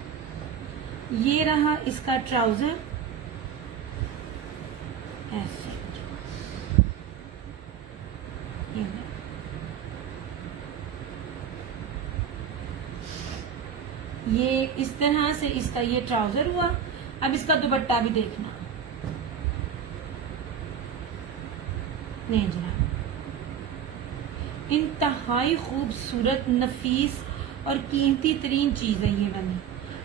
ये रहा इसका ट्राउजर, ऐसे ये इस तरह से इसका ये ट्राउजर हुआ। अब इसका दुपट्टा भी देखना, नहीं जनाब, इंतहाई खूबसूरत, नफीस और कीमती तरीन चीज है ये वाली।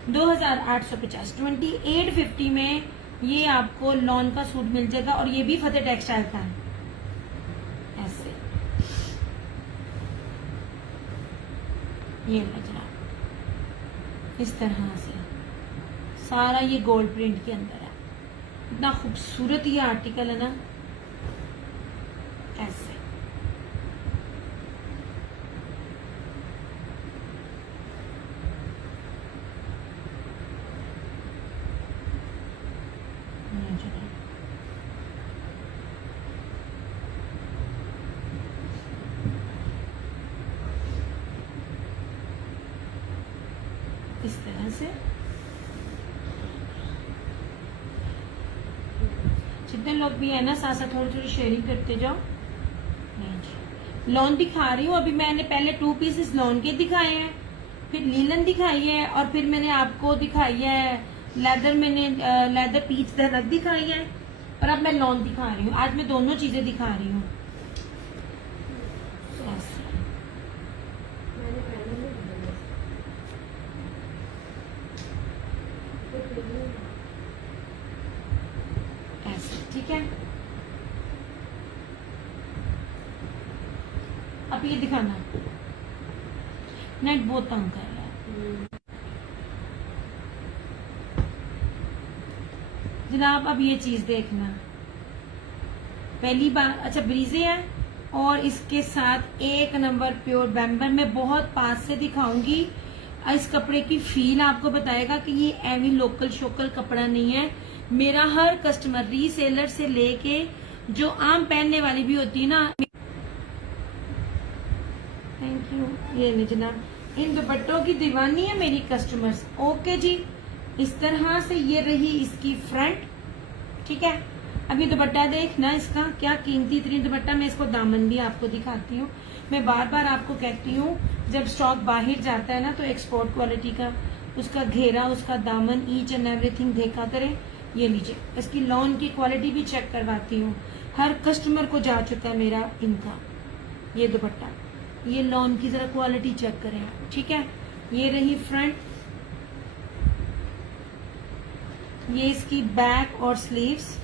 2850, 2850 में ये आपको लॉन का सूट मिल जाएगा, और ये भी फतेह टेक्सटाइल का है। ऐसे ये जनाब, इस तरह से सारा ये गोल्ड प्रिंट के अंदर है। इतना खूबसूरत ये आर्टिकल है ना, ऐसे इस तरह से। जितने लोग भी है ना साथ साथ थोड़ी थोड़ी शेयरिंग करते जाओ। लॉन दिखा रही हूँ अभी, मैंने पहले 2 पीसेस लॉन के दिखाए हैं, फिर लीलन दिखाई है, और फिर मैंने आपको दिखाई है लेदर, मैंने लेदर पीच धनक दिखाई है, और अब मैं लॉन दिखा रही हूँ। आज मैं दोनों चीजें दिखा रही हूँ। ऐसे ठीक है। अब ये दिखाना, नेट बहुत तंग कर रहा है जनाब। अब ये चीज देखना, पहली बार अच्छा ब्रीजे है और इसके साथ 1 नंबर प्योर बैम्बर। मैं बहुत पास से दिखाऊंगी, इस कपड़े की फील आपको बताएगा कि ये एवी लोकल शोकल कपड़ा नहीं है। मेरा हर कस्टमर रीसेलर से लेके जो आम पहनने वाली भी होती है ना, थैंक यू, ये नहीं जनाब, इन दुपट्टों की दीवानी है मेरी कस्टमर्स। ओके जी, इस तरह से ये रही इसकी फ्रंट, ठीक है। अभी दुपट्टा देखना इसका क्या कीमती तरीन दुपट्टा। मैं इसको दामन भी आपको दिखाती हूँ। मैं बार बार आपको कहती हूँ जब स्टॉक बाहर जाता है ना तो एक्सपोर्ट क्वालिटी का उसका घेरा, उसका दामन, ईच एंड एवरीथिंग देखा करें। ये लीजिए, इसकी लॉन की क्वालिटी भी चेक करवाती हूँ, हर कस्टमर को जा चुका है मेरा इनका ये दुपट्टा। ये लॉन की जरा क्वालिटी चेक करें, ठीक है। ये रही फ्रंट, ये इसकी बैक और स्लीव्स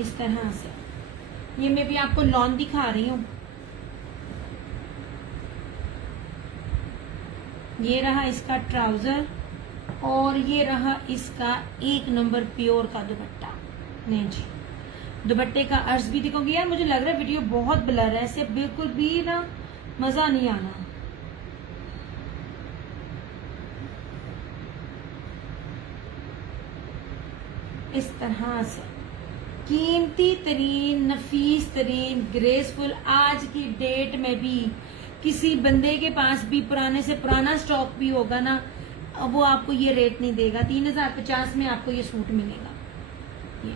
इस तरह से। ये मैं भी आपको लॉन दिखा रही हूँ। ये रहा इसका ट्राउजर और ये रहा इसका 1 नंबर प्योर का दुपट्टा। नहीं जी, दुपट्टे का अर्ज भी दिखाऊंगी। यार मुझे लग रहा है वीडियो बहुत ब्लर है, इससे बिल्कुल भी ना मजा नहीं आना। इस तरह से कीमती तरीन, नफीस तरीन, ग्रेसफुल। आज की डेट में भी किसी बंदे के पास भी पुराने से पुराना स्टॉक भी होगा ना, वो आपको ये रेट नहीं देगा। 3050 में आपको ये सूट मिलेगा। ये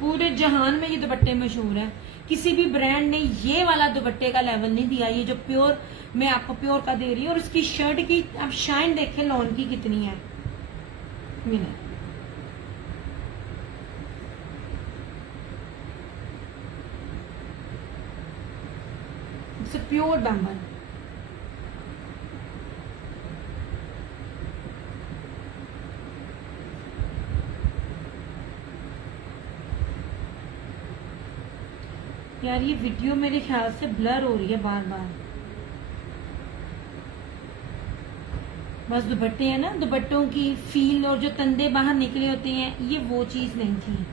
पूरे जहान में ये दुपट्टे मशहूर है, किसी भी ब्रांड ने ये वाला दुपट्टे का लेवल नहीं दिया। ये जो प्योर मैं आपको प्योर का दे रही हूँ। और उसकी शर्ट की आप शाइन देखें लॉन की कितनी है। मिनट प्योर बैम्बल। यार ये वीडियो मेरे ख्याल से ब्लर हो रही है बार बार। बस दुपट्टे हैं ना, दुपट्टों की फील और जो तंदे बाहर निकले होते हैं, ये वो चीज नहीं थी।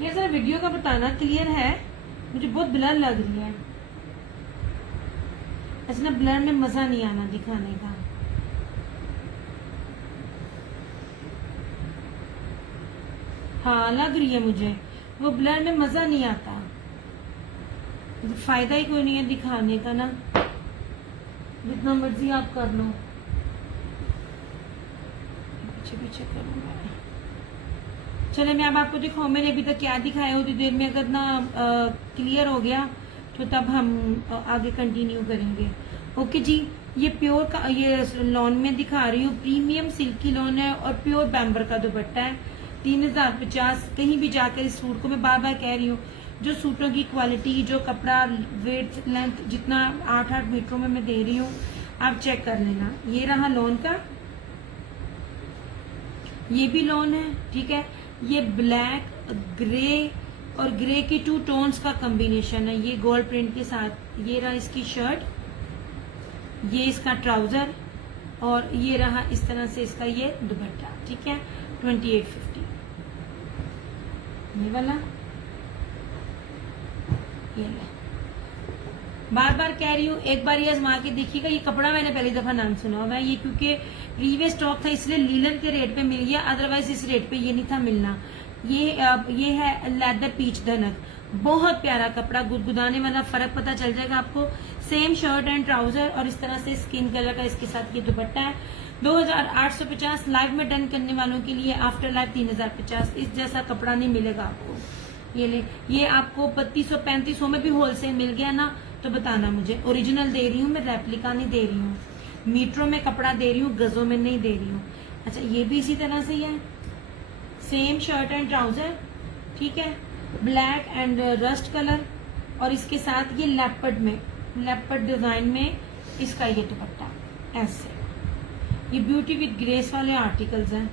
ये सर वीडियो का बताना क्लियर है, मुझे बहुत ब्लर लग रही है। अच्छा ना, ब्लर में मजा नहीं आना दिखाने का। हाँ लग रही है मुझे, वो ब्लर में मजा नहीं आता, फायदा ही कोई नहीं है दिखाने का ना, जितना मर्जी आप कर लो। पीछे पीछे करूंगा। चले मैं अब आपको दिखाऊं मैंने अभी तक क्या दिखाया। उतनी देर में अगर ना क्लियर हो गया तो तब हम आगे कंटिन्यू करेंगे। ओके जी, ये प्योर का ये लॉन में दिखा रही हूँ। प्रीमियम सिल्की लॉन है और प्योर बैम्बर का दुपट्टा है। 3050। कहीं भी जाकर इस सूट को मैं बार बार कह रही हूँ, जो सूटों की क्वालिटी, जो कपड़ा वेट लेंथ जितना 8-8 मीटरों में मैं दे रही हूँ, आप चेक कर लेना। ये रहा लॉन का, ये भी लॉन है, ठीक है। ये ब्लैक, ग्रे और ग्रे के 2 टोन्स का कॉम्बिनेशन है, ये गोल्ड प्रिंट के साथ। ये रहा इसकी शर्ट, ये इसका ट्राउजर और ये रहा इस तरह से इसका ये दुपट्टा, ठीक है। 2850 ये वाला। ये ले, बार बार कह रही हूँ, एक बार ये आजमा के देखिएगा। ये कपड़ा मैंने पहली दफा नाम सुना हुआ है, ये क्योंकि प्रीवियस स्टॉक था इसलिए लीलन के रेट पे मिल गया, अदरवाइज इस रेट पे ये नहीं था मिलना। ये है लेदर पीच धनक, बहुत प्यारा कपड़ा, गुदगुदाने वाला, फर्क पता चल जाएगा आपको। सेम शर्ट एंड ट्राउजर और इस तरह से स्किन कलर का इसके साथ ये दुपट्टा है। 2850 लाइव में डन करने वालों के लिए, आफ्टर लाइव 3050। इस जैसा कपड़ा नहीं मिलेगा आपको। ये ले, ये आपको 3200-3500 में भी होलसेल मिल गया ना तो बताना मुझे। ओरिजिनल दे रही हूँ मैं, रेप्लिका नहीं दे रही हूँ। मीटरों में कपड़ा दे रही हूँ, गजों में नहीं दे रही हूँ। अच्छा ये भी इसी तरह से ही है, सेम शर्ट एंड ट्राउजर, ठीक है। ब्लैक एंड रस्ट कलर और इसके साथ ये लेपर्ड में, लेपर्ड डिजाइन में इसका ये दुपट्टा ऐसे। ये ब्यूटी विद ग्रेस वाले आर्टिकल्स हैं।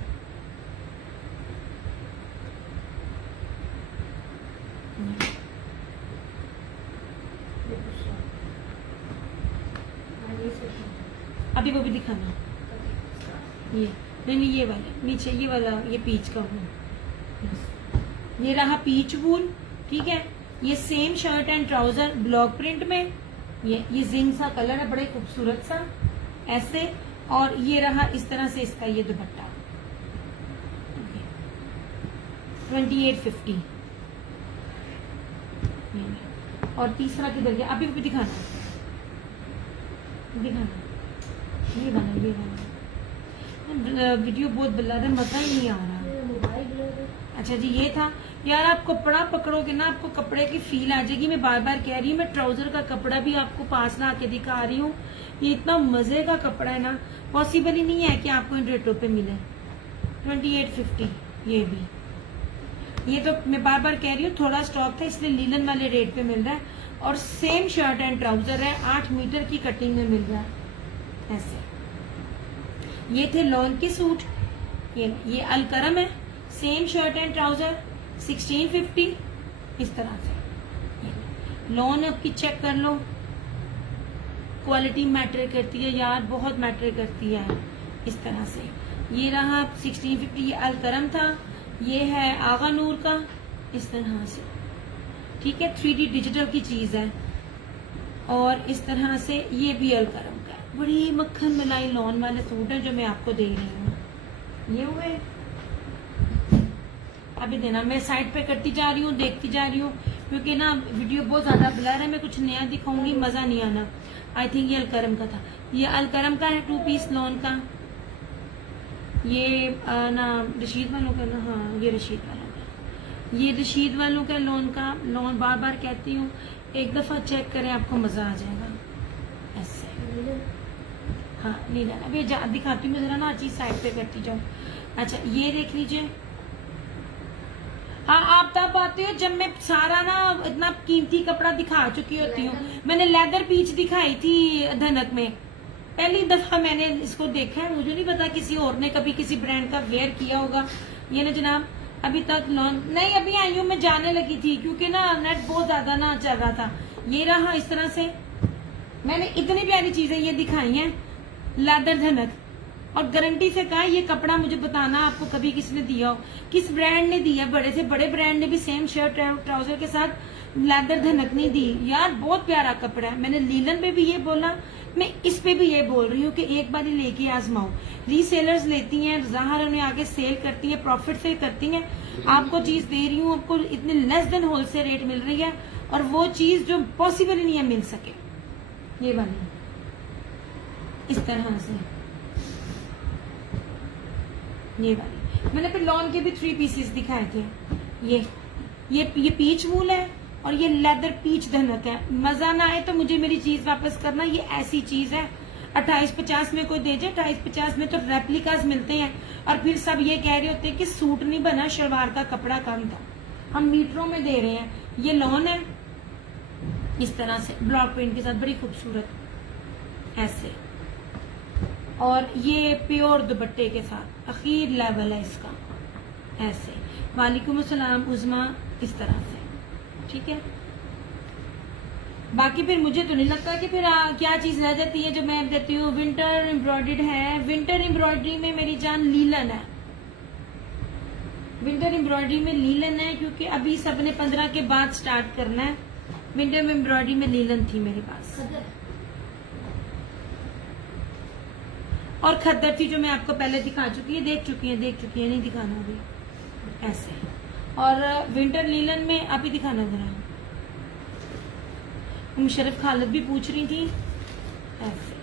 अभी वो भी दिखाना, ये नहीं ये वाला नीचे, ये वाला ये पीच का वूल, ये रहा पीच वूल, ठीक है। ये same shirt and trouser block print में, ये जिंक सा कलर है, बड़े खूबसूरत सा ऐसे, और ये रहा इस तरह से इसका ये दुपट्टा 2850। और तीसरा किधर गया, अभी भी दिखाना, ये वाला वीडियो बहुत ब्लर है, मजा ही नहीं आ रहा। अच्छा जी, ये था यार। आप कपड़ा पकड़ोगे ना, आपको कपड़े की फील आ जाएगी। मैं बार बार कह रही हूँ, मैं ट्राउजर का कपड़ा भी आपको पास ला के दिखा रही हूँ। ये इतना मजे का कपड़ा है ना, पॉसिबल ही नहीं है कि आपको इन रेटों पे मिले। 2850 ये भी। ये तो मैं बार बार कह रही हूँ, थोड़ा स्टॉक था इसलिए लीलन वाले रेट पे मिल रहा है, और सेम शर्ट एंड ट्राउजर है, 8 मीटर की कटिंग में मिल रहा है ऐसे। ये थे लॉन के सूट, ये अलकरम है, सेम शर्ट एंड ट्राउजर 1650 इस तरह से। लॉन आपकी चेक कर लो, क्वालिटी मैटर करती है यार, बहुत मैटर करती है इस तरह से। ये रहा 1650, ये अलकरम था, ये है आगा नूर का इस तरह से, ठीक है। 3D डिजिटल की चीज है, और इस तरह से ये भी अलकरम का है। बड़ी मक्खन मलाई लॉन वाले सूट है जो मैं आपको दे रही हूँ। ये हुए, अभी देना, मैं साइड पे करती जा रही हूँ, देखती जा रही हूँ, क्योंकि ना वीडियो बहुत ज्यादा ब्लर है। मैं कुछ नया दिखाऊंगी, मजा नहीं आना। आई थिंक ये अलकरम का था, ये अलकरम का है 2 पीस लॉन का। ये ना रशीद वालों का ना, हाँ ये रशीद वालों का, ये रशीद वालों का लॉन का। लॉन बार बार कहती हूँ, एक दफा चेक करें, आपको मजा आ जाएगा ऐसे। हाँ लीला, अभी दिखाती हूँ, जरा ना चीज साइड पे करती जाओ। अच्छा ये देख लीजिए। हाँ, आप तब आते हो जब मैं सारा ना इतना कीमती कपड़ा दिखा चुकी होती हूँ। मैंने लेदर पीच दिखाई थी धनक में, पहली दफा मैंने इसको देखा है। मुझे नहीं पता किसी और ने कभी किसी ब्रांड का वेयर किया होगा। ये ना जनाब, अभी तक लॉन नहीं, अभी आई हूँ, मैं जाने लगी थी क्योंकि ना नेट बहुत ज्यादा ना चल रहा था। ये रहा इस तरह से, मैंने इतनी प्यारी चीजें ये दिखाई हैं लेदर धनक, और गारंटी से कहा ये कपड़ा मुझे बताना आपको कभी किसने दिया हो, किस ब्रांड ने दिया। बड़े से बड़े ब्रांड ने भी सेम शर्ट ट्राउजर के साथ लेदर धनक नहीं दी यार, बहुत प्यारा कपड़ा है। मैंने लीलन पे भी ये बोला, मैं इस पे भी ये बोल रही हूँ कि एक बार ही लेके आजमाओ। रीसेलर्स लेती हैं, ज़ाहिर उन्हें आगे सेल करती हैं, प्रॉफिट से करती हैं। आपको चीज दे रही हूँ, आपको इतने लेस देन होलसेल रेट मिल रही है, और वो चीज जो पॉसिबल ही नहीं है मिल सके। ये वाली इस तरह से, ये वाली मैंने फिर लॉन के भी 3 पीसेस दिखाए थे। ये पीच वूल है, और ये लेदर पीच धनक है। मजा ना आए तो मुझे मेरी चीज वापस करना। ये ऐसी चीज है 2850 में कोई दे जाए, 2850 में तो रेप्लिकास मिलते हैं, और फिर सब ये कह रहे होते हैं कि सूट नहीं बना, शलवार का कपड़ा कम था। हम मीटरों में दे रहे हैं। ये लॉन है इस तरह से ब्लॉक प्रिंट के साथ, बड़ी खूबसूरत ऐसे, और ये प्योर दुपट्टे के साथ अखीर लेवल है इसका ऐसे। वालेकुम अस्सलाम उज़मा, इस तरह से, ठीक है। बाकी फिर मुझे तो नहीं लगता कि फिर क्या चीज रह जाती है जो मैं देती हूँ। विंटर एम्ब्रॉयडर्ड है, विंटर एम्ब्रॉयडरी में मेरी जान लीलन है, विंटर एम्ब्रॉयडरी में लीलन है, क्योंकि अभी सबने 15 के बाद स्टार्ट करना है। विंटर एम्ब्रॉयडरी में लीलन थी मेरे पास, और खद्दर थी जो मैं आपको पहले दिखा चुकी है, देख चुकी है, नहीं दिखाना अभी ऐसे। और विंटर लीलन में अभी दिखाना जरा। मुशर्रफ खालिद भी पूछ रही थी ऐसे।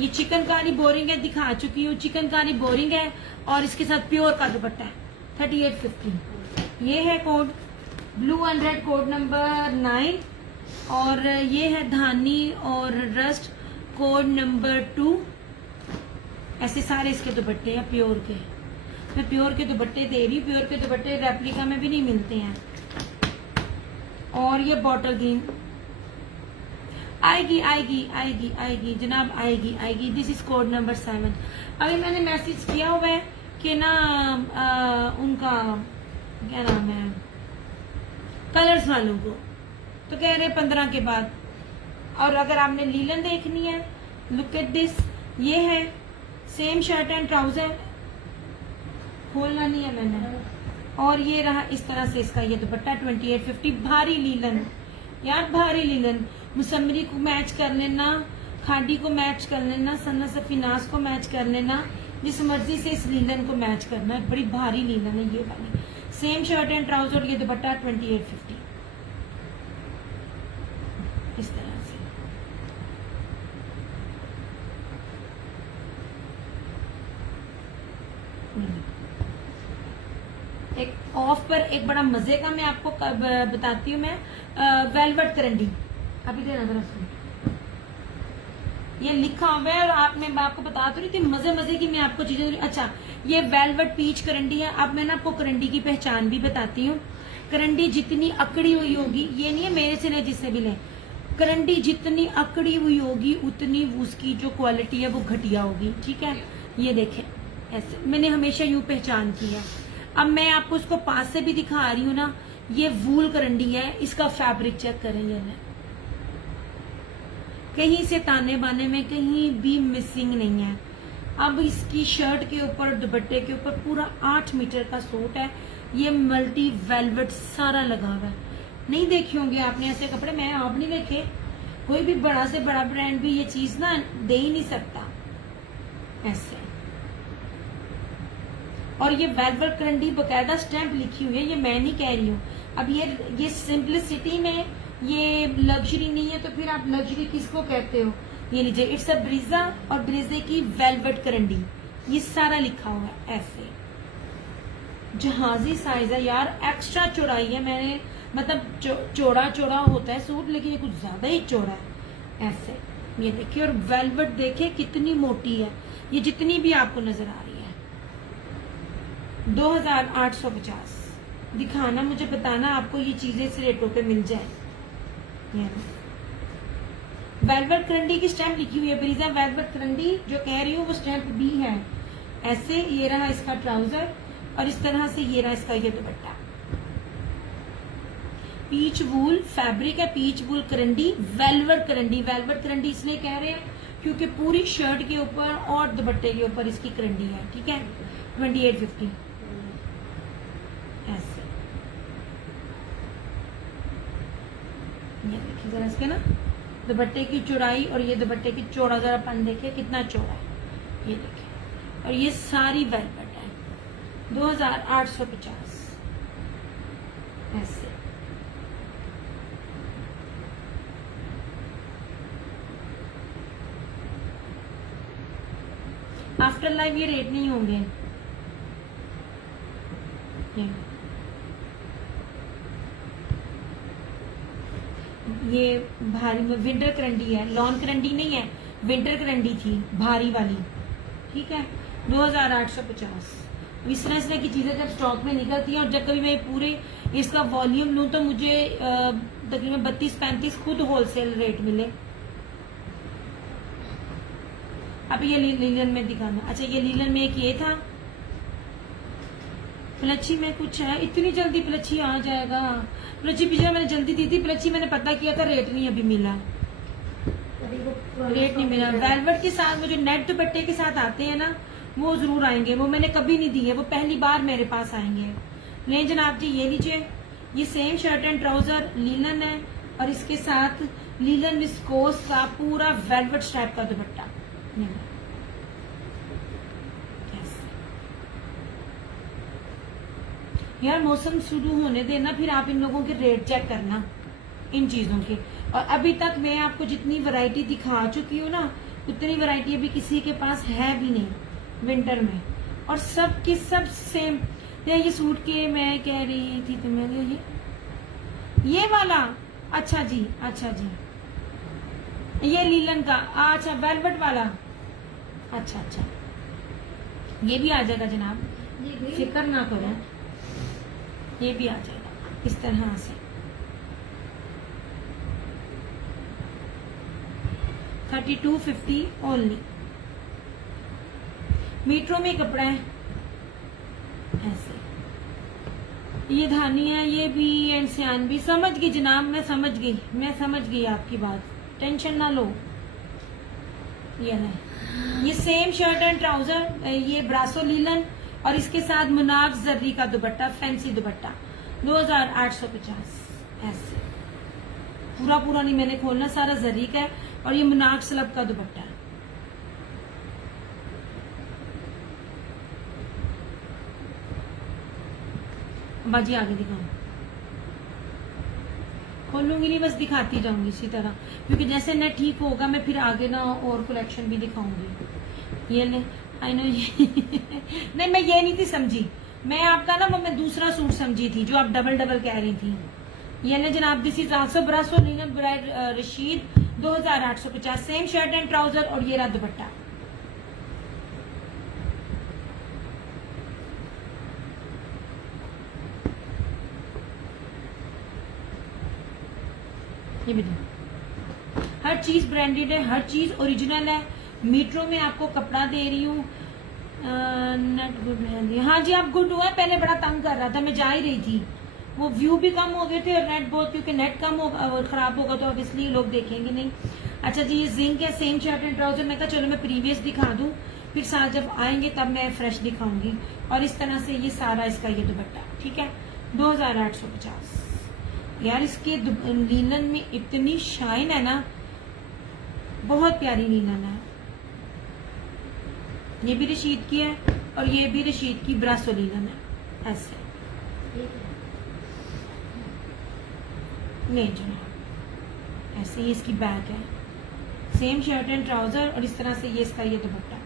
ये चिकनकारी बोरिंग है, दिखा चुकी हूँ। चिकनकारी बोरिंग है, और इसके साथ प्योर का दुपट्टा है 3850। ये है code blue and red, code number 9, और ये है धानी और रस्ट कोड नंबर 2। ऐसे सारे इसके दुपट्टे हैं प्योर के। मैं प्योर के दुपट्टे दे रही हूँ, प्योर के दुपट्टे रेप्लिका में भी नहीं मिलते हैं। और ये बॉटल ग्रीन, आएगी आएगी आएगी आएगी जनाब, आएगी आएगी। This is code number 7। अभी मैंने मैसेज किया हुआ है कि ना उनका क्या नाम है, कलर्स वालों को, तो कह रहे 15 के बाद। और अगर आपने लीलन देखनी है, लुक एट दिस, ये है सेम शर्ट एंड ट्राउजर, खोलना नहीं है मैंने, और ये रहा इस तरह से इसका ये दुपट्टा 2850। भारी लीलन यार, भारी लीलन। मुसम्मरी को मैच कर लेना, खाडी को मैच कर लेना, सन्ना सफीनास को मैच कर लेना, जिस मर्जी से इस लीलन को मैच करना है। बड़ी भारी लीलन है ये वाली, सेम शर्ट एंड ट्राउजर, ये दुपट्टा 2850 इस तरह से। एक ऑफ पर एक बड़ा मजे का मैं आपको बताती हूँ मैं, वेलवेट करंडी। अभी देना जरा सुन, ये लिखा हुआ है और मैं आपको बता तो रही थी मजे मजे की मैं आपको चीजें। अच्छा, ये वेलवेट पीच करंडी है। अब मैं ना आपको करंडी की पहचान भी बताती हूँ। करंडी जितनी अकड़ी हुई होगी, ये नहीं है मेरे से ले जिससे भी ले, करंडी जितनी अकड़ी हुई होगी उतनी उसकी जो क्वालिटी है वो घटिया होगी। ठीक है, ये देखें ऐसे मैंने हमेशा यूं पहचान की है। अब मैं आपको उसको पास से भी दिखा रही हूँ ना, ये वूल करंडी है, इसका फैब्रिक चेक करें, ये है कहीं से ताने बाने में कहीं भी मिसिंग नहीं है। अब इसकी शर्ट के ऊपर दुपट्टे के ऊपर पूरा 8 मीटर का सूट है। ये मल्टी वेलवेट सारा लगा हुआ है। नहीं देखे होंगे आपने ऐसे कपड़े, मैं आप नहीं देखे, कोई भी बड़ा से बड़ा ब्रांड भी ये चीज ना दे ही नहीं सकता ऐसे। और ये वेलवेट करंडी बकायदा स्टैंप लिखी हुई है, ये मैं नहीं कह रही हूँ। अब ये सिंपलिसिटी में ये लग्जरी नहीं है, तो फिर आप लग्जरी किसको कहते हो? ये लीजिए, इट्स अ ब्रीजा और ब्रीजे की वेलवेट करंडी, ये सारा लिखा हुआ है ऐसे। जहाजी साइज है यार, एक्स्ट्रा चौड़ाई है। मैंने मतलब चौड़ा चौड़ा होता है सूट, लेकिन ये कुछ ज्यादा ही चौड़ा है ऐसे। ये देखिए, और वेलवेट देखिए कितनी मोटी है, ये जितनी भी आपको नजर आ रही है। 2850 दिखाना, मुझे बताना आपको ये चीजें इस रेटों पे मिल जाए। वेलवेट करंडी की स्टैंप लिखी हुई है, ब्रीजा वेलवेट करंडी जो कह रही हूँ वो स्टैंप बी है ऐसे। ये रहा इसका ट्राउजर और इस तरह से ये रहा इसका ये दुपट्टा। पीच वूल फैब्रिक है, पीच वूल करंडी, वेलवेट करंडी। वेलवेट करंडी इसलिए कह रहे हैं क्योंकि पूरी शर्ट के ऊपर और दुपट्टे के ऊपर इसकी करंडी है। ठीक है, 2850 ऐसे। ये देखिए जरा इसके ना दुपट्टे की चौड़ाई और ये दुपट्टे की चौड़ा, जरा पन देखिए कितना चौड़ा है, ये देखिए। और ये सारी वेलवेट है, 2850 ऐसे। आफ्टर लाइफ ये रेट नहीं होंगे। ये भारी में विंटर करंडी है, लॉन करंडी नहीं है, विंटर करंडी थी भारी वाली। ठीक है, 2850। इस तरह की चीजें जब स्टॉक में निकलती हैं और जब कभी मैं पूरे इसका वॉल्यूम लूं तो मुझे तकरीबन 32-35 खुद होलसेल रेट मिले। अब ये लीलन में दिखाना। अच्छा, ये लीलन में एक ये था, प्लची में कुछ है, इतनी जल्दी प्लची आ जाएगा? प्लची पिछले मैंने जल्दी दी थी, प्लची मैंने पता किया था, रेट नहीं अभी मिला, रेट नहीं मिला। वेलवेट के साथ वो जो नेट दुपट्टे के साथ आते हैं ना, वो जरूर आएंगे, वो मैंने कभी नहीं दिए, वो पहली बार मेरे पास आएंगे। ले जनाब जी, ये लीजिए, ये same shirt and trouser linen है और इसके साथ लीलन विस्कोस का पूरा वेलवेट स्ट्रैप का दुपट्टा। यार मौसम शुरू होने देना, फिर आप इन लोगों के रेट चेक करना इन चीजों के। और अभी तक मैं आपको जितनी वैरायटी दिखा चुकी हूँ ना, उतनी वैरायटी अभी किसी के पास है भी नहीं विंटर में, और सब की सब सेम। ये सूट के मैं कह रही थी तुम्हें, ये वाला, अच्छा जी, अच्छा जी, ये लीलन का, अच्छा वेलवेट वाला, अच्छा अच्छा, ये भी आ जाएगा जनाब, फिक्र ना करो, ये भी आ जाएगा इस तरह से। 3250 ओनली। मीटरों में कपड़ा है ऐसे। ये धानी है, ये भी एंड सियान भी। समझ गई जनाब, मैं समझ गई आपकी बात, टेंशन ना लो। ये सेम शर्ट एंड ट्राउजर, ये ब्रासो लीलन और इसके साथ मुनाक जर्री का दुपट्टा, फैंसी दुपट्टा 2850 ऐसे। पूरा नहीं मैंने खोलना, सारा जर्री का है और ये मुनाक सलब का दुपट्टा है। बाजी आगे दिखाऊं, खोलूंगी नहीं, बस दिखाती जाऊंगी इसी तरह, क्योंकि जैसे नेट ठीक होगा मैं फिर आगे ना और कलेक्शन भी दिखाऊंगी। ये ले, आई नो ये नहीं, मैं ये नहीं थी समझी, मैं आपका ना वो मैं दूसरा सूट समझी थी जो आप डबल कह रही थी। ये ले जनाब, this is also brasso linen bride रशीद 2850, सेम शर्ट एंड ट्राउजर और ये रहा दुपट्टा। ये भी हर चीज ब्रांडेड है, हर चीज ओरिजिनल है। मीटरों में आपको कपड़ा दे रही हूँ। नेट गुड है, हाँ जी आप गुड हुआ, पहले बड़ा तंग कर रहा था, मैं जा ही रही थी, वो व्यू भी कम हो गए थे और नेट बहुत, क्योंकि नेट कम होगा और खराब होगा तो ऑब्वियसली लोग देखेंगे नहीं। अच्छा जी, ये जिंक है, सेम शर्ट एंड ट्राउजर। मैं कहा चलो मैं प्रीवियस दिखा दूं, फिर साथ जब आएंगे तब मैं फ्रेश दिखाऊंगी। और इस तरह से ये सारा इसका ये दुपट्टा, ठीक है 2850। यार इसके लीलन में इतनी शाइन है ना, बहुत प्यारी लीलन है। ये भी रशीद की है और ये भी रशीद की ब्रासो लीलन है ऐसे। नहीं जनाब, ऐसे ही इसकी बैक है, सेम शर्ट एंड ट्राउजर और इस तरह से ये इसका ये दुपट्टा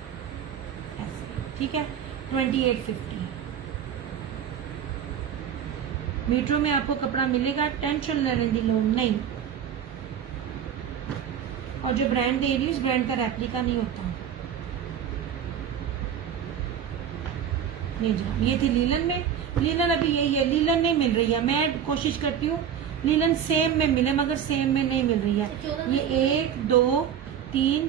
ऐसे, ठीक है 2850। मीटरों में आपको कपड़ा मिलेगा, टेंशन लेने दी लोन नहीं। और जो ब्रांड दे रही है उस ब्रांड का रेप्लिका नहीं होता। नहीं जनाब, ये थी लीलन में, लीलन अभी यही है, लीलन नहीं मिल रही है। मैं कोशिश करती हूँ लीलन सेम में मिले, मगर सेम में नहीं मिल रही है। ये 1 2 3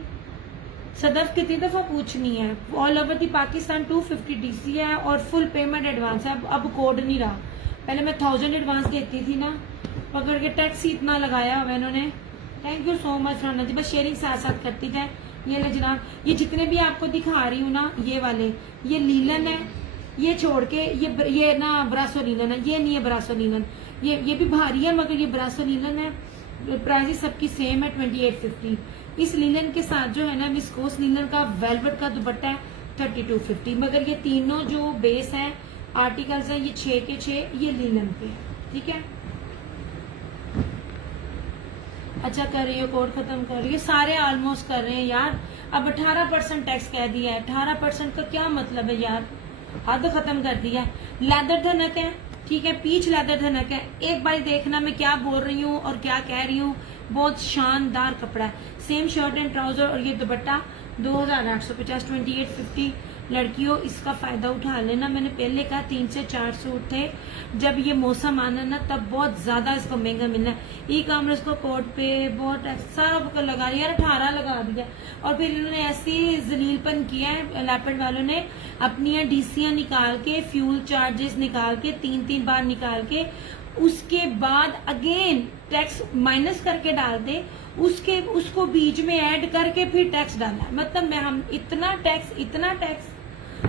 सदफ कितनी दफा पूछनी है। All over the Pakistan 250 DC है और फुल पेमेंट एडवांस है। अब कोड नहीं रहा, पहले मैं 1000 एडवांस देती थी ना, पकड़ के टैक्स ही इतना लगाया हुआ इन्होंने। Thank you so much Rana ji, बस शेयरिंग साथ साथ करती जाए। ये ले जनाब, ये जितने भी आपको दिखा रही हूँ ना, ये वाले ये लीलन है, ये छोड़ के ये ना ब्रासो लीलन है। ये नहीं है ब्रासो लीलन, ये भी भारी है मगर ये ब्रासो लीलन है। प्राइस सबकी सेम है 2850। इस लीलन के साथ जो है ना विस्कोस लीलन का वेलवेट का दुपट्टा है 3250। मगर ये तीनों जो बेस है आर्टिकल्स है, ये 6 के 6 ये लीलन पे है, ठीक है। अच्छा कर रही हो, कोड खत्म कर रही है, सारे ऑलमोस्ट कर रहे हैं यार। अब 18% टैक्स कह दिया है, 18% का क्या मतलब है यार, हद खत्म कर दिया है। लेदर धनक है, ठीक है, पीच लेदर धनक है। एक बार देखना मैं क्या बोल रही हूँ और क्या कह रही हूँ, बहुत शानदार कपड़ा है। सेम शर्ट एंड ट्राउजर और ये दुपट्टा 2850 2850। लड़कियों इसका फायदा उठा लेना। मैंने पहले कहा 3 से 4 सूट थे, जब ये मौसम आना ना तब बहुत ज्यादा इसको महंगा मिलना है। ई कॉमर्स को कोड पे बहुत सारा बुक लगा दिया, 18 लगा दिया। और फिर इन्होंने ऐसी जलीलपन किया है लैपट वालों ने, अपनी डीसीआं निकाल के, फ्यूल चार्जेस निकाल के, 3 बार निकाल के, उसके बाद अगेन टैक्स माइनस करके डाल दे, उसको बीच में ऐड करके फिर टैक्स डालना। मतलब मैं हम इतना टैक्स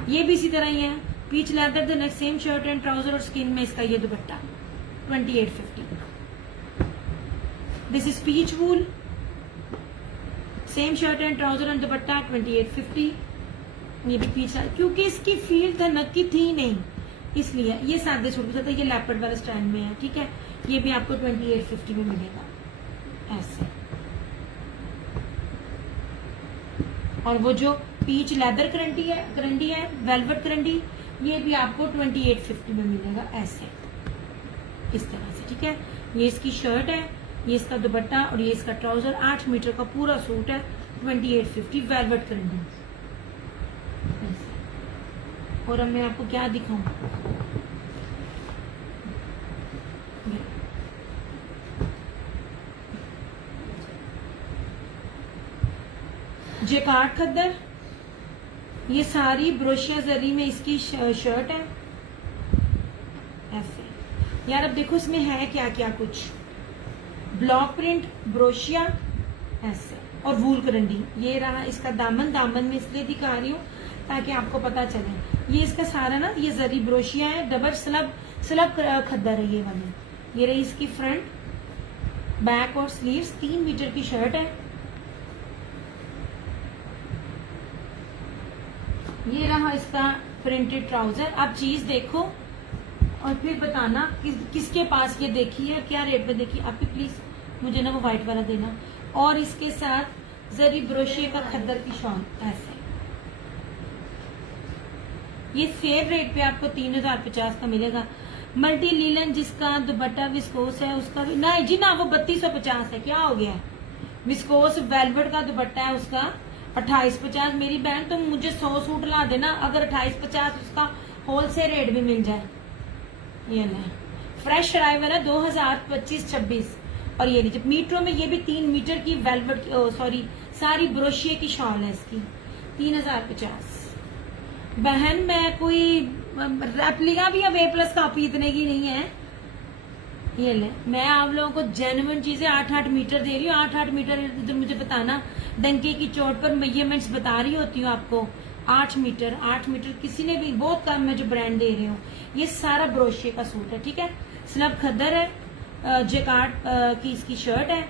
ये भी इसी तरह ही है। Peach leather the next, same shirt and trouser और स्किन में इसका ये dupatta 2850। This is peach wool, same shirt and trouser and dupatta 2850। ये भी पीच, क्योंकि इसकी फील धनक की थी नहीं, इसलिए ये सादे सूट के साथ ये लेपर्ड वाले स्टाइल में है, ठीक है। ये भी आपको 2850 में मिलेगा ऐसे। और वो जो पीच लेदर करंडी है वेलवेट करंडी, ये भी आपको 2850 में मिलेगा ऐसे, इस तरह से, ठीक है। ये इसकी शर्ट है, ये इसका दुपट्टा और ये इसका ट्राउजर। 8 मीटर का पूरा सूट है 2850 वेलवेट करंडी। और अब मैं आपको क्या दिखाऊं, जेकार्ड खद्दर, ये सारी ब्रोशिया जरी में इसकी शर्ट है ऐसे। यार अब देखो इसमें है क्या क्या कुछ, ब्लॉक प्रिंट, ब्रोशिया ऐसे, और वूल करंडी। ये रहा इसका दामन, दामन में इसलिए दिखा रही हूँ ताकि आपको पता चले। ये इसका सारा ना ये जरी ब्रोशिया है, डबल स्लब खद्दर है ये वाली। ये रही इसकी फ्रंट, बैक और स्लीव्स। 3 मीटर की शर्ट है। ये रहा इसका प्रिंटेड ट्राउजर। आप चीज देखो और फिर बताना किसके पास ये देखी है, क्या रेट पे देखी। आप प्लीज मुझे ना वो व्हाइट वाला देना। और इसके साथ जरी ब्रोशिया का खद्दर की शॉल ऐसे। ये सेम रेट पे आपको 3050 का मिलेगा। मल्टी लीलन जिसका दुपट्टा विस्कोस है उसका भी नहीं जी ना, वो 3250 है। क्या हो गया, विस्कोस वेलवेट का दुपट्टा है उसका 2850। मेरी बहन तुम मुझे 100 सूट ला देना, अगर 2850 उसका होलसेल रेट भी मिल जाए। ये ना फ्रेश अराइवल है 2025-26। और ये लीजिए मीटरों में, ये भी 3 मीटर की वेलवेट सॉरी सारी ब्रोशिया की शॉल है इसकी 3050। बहन मैं कोई रेप्लिका भी अब A+ कॉपी इतने की नहीं है। ये ले, मैं आप लोगों को जेन्युइन चीजें 8-8 मीटर दे रही हूँ। 8-8 मीटर इधर मुझे बताना, डंके की चोट पर मेजरमेंट्स बता रही होती हूँ आपको। 8 मीटर किसी ने भी, बहुत कम मैं जो ब्रांड दे रही हूँ। ये सारा ब्रोशिया का सूट है, ठीक है। स्लब खद्दर है, जेकार्ड की इसकी शर्ट है।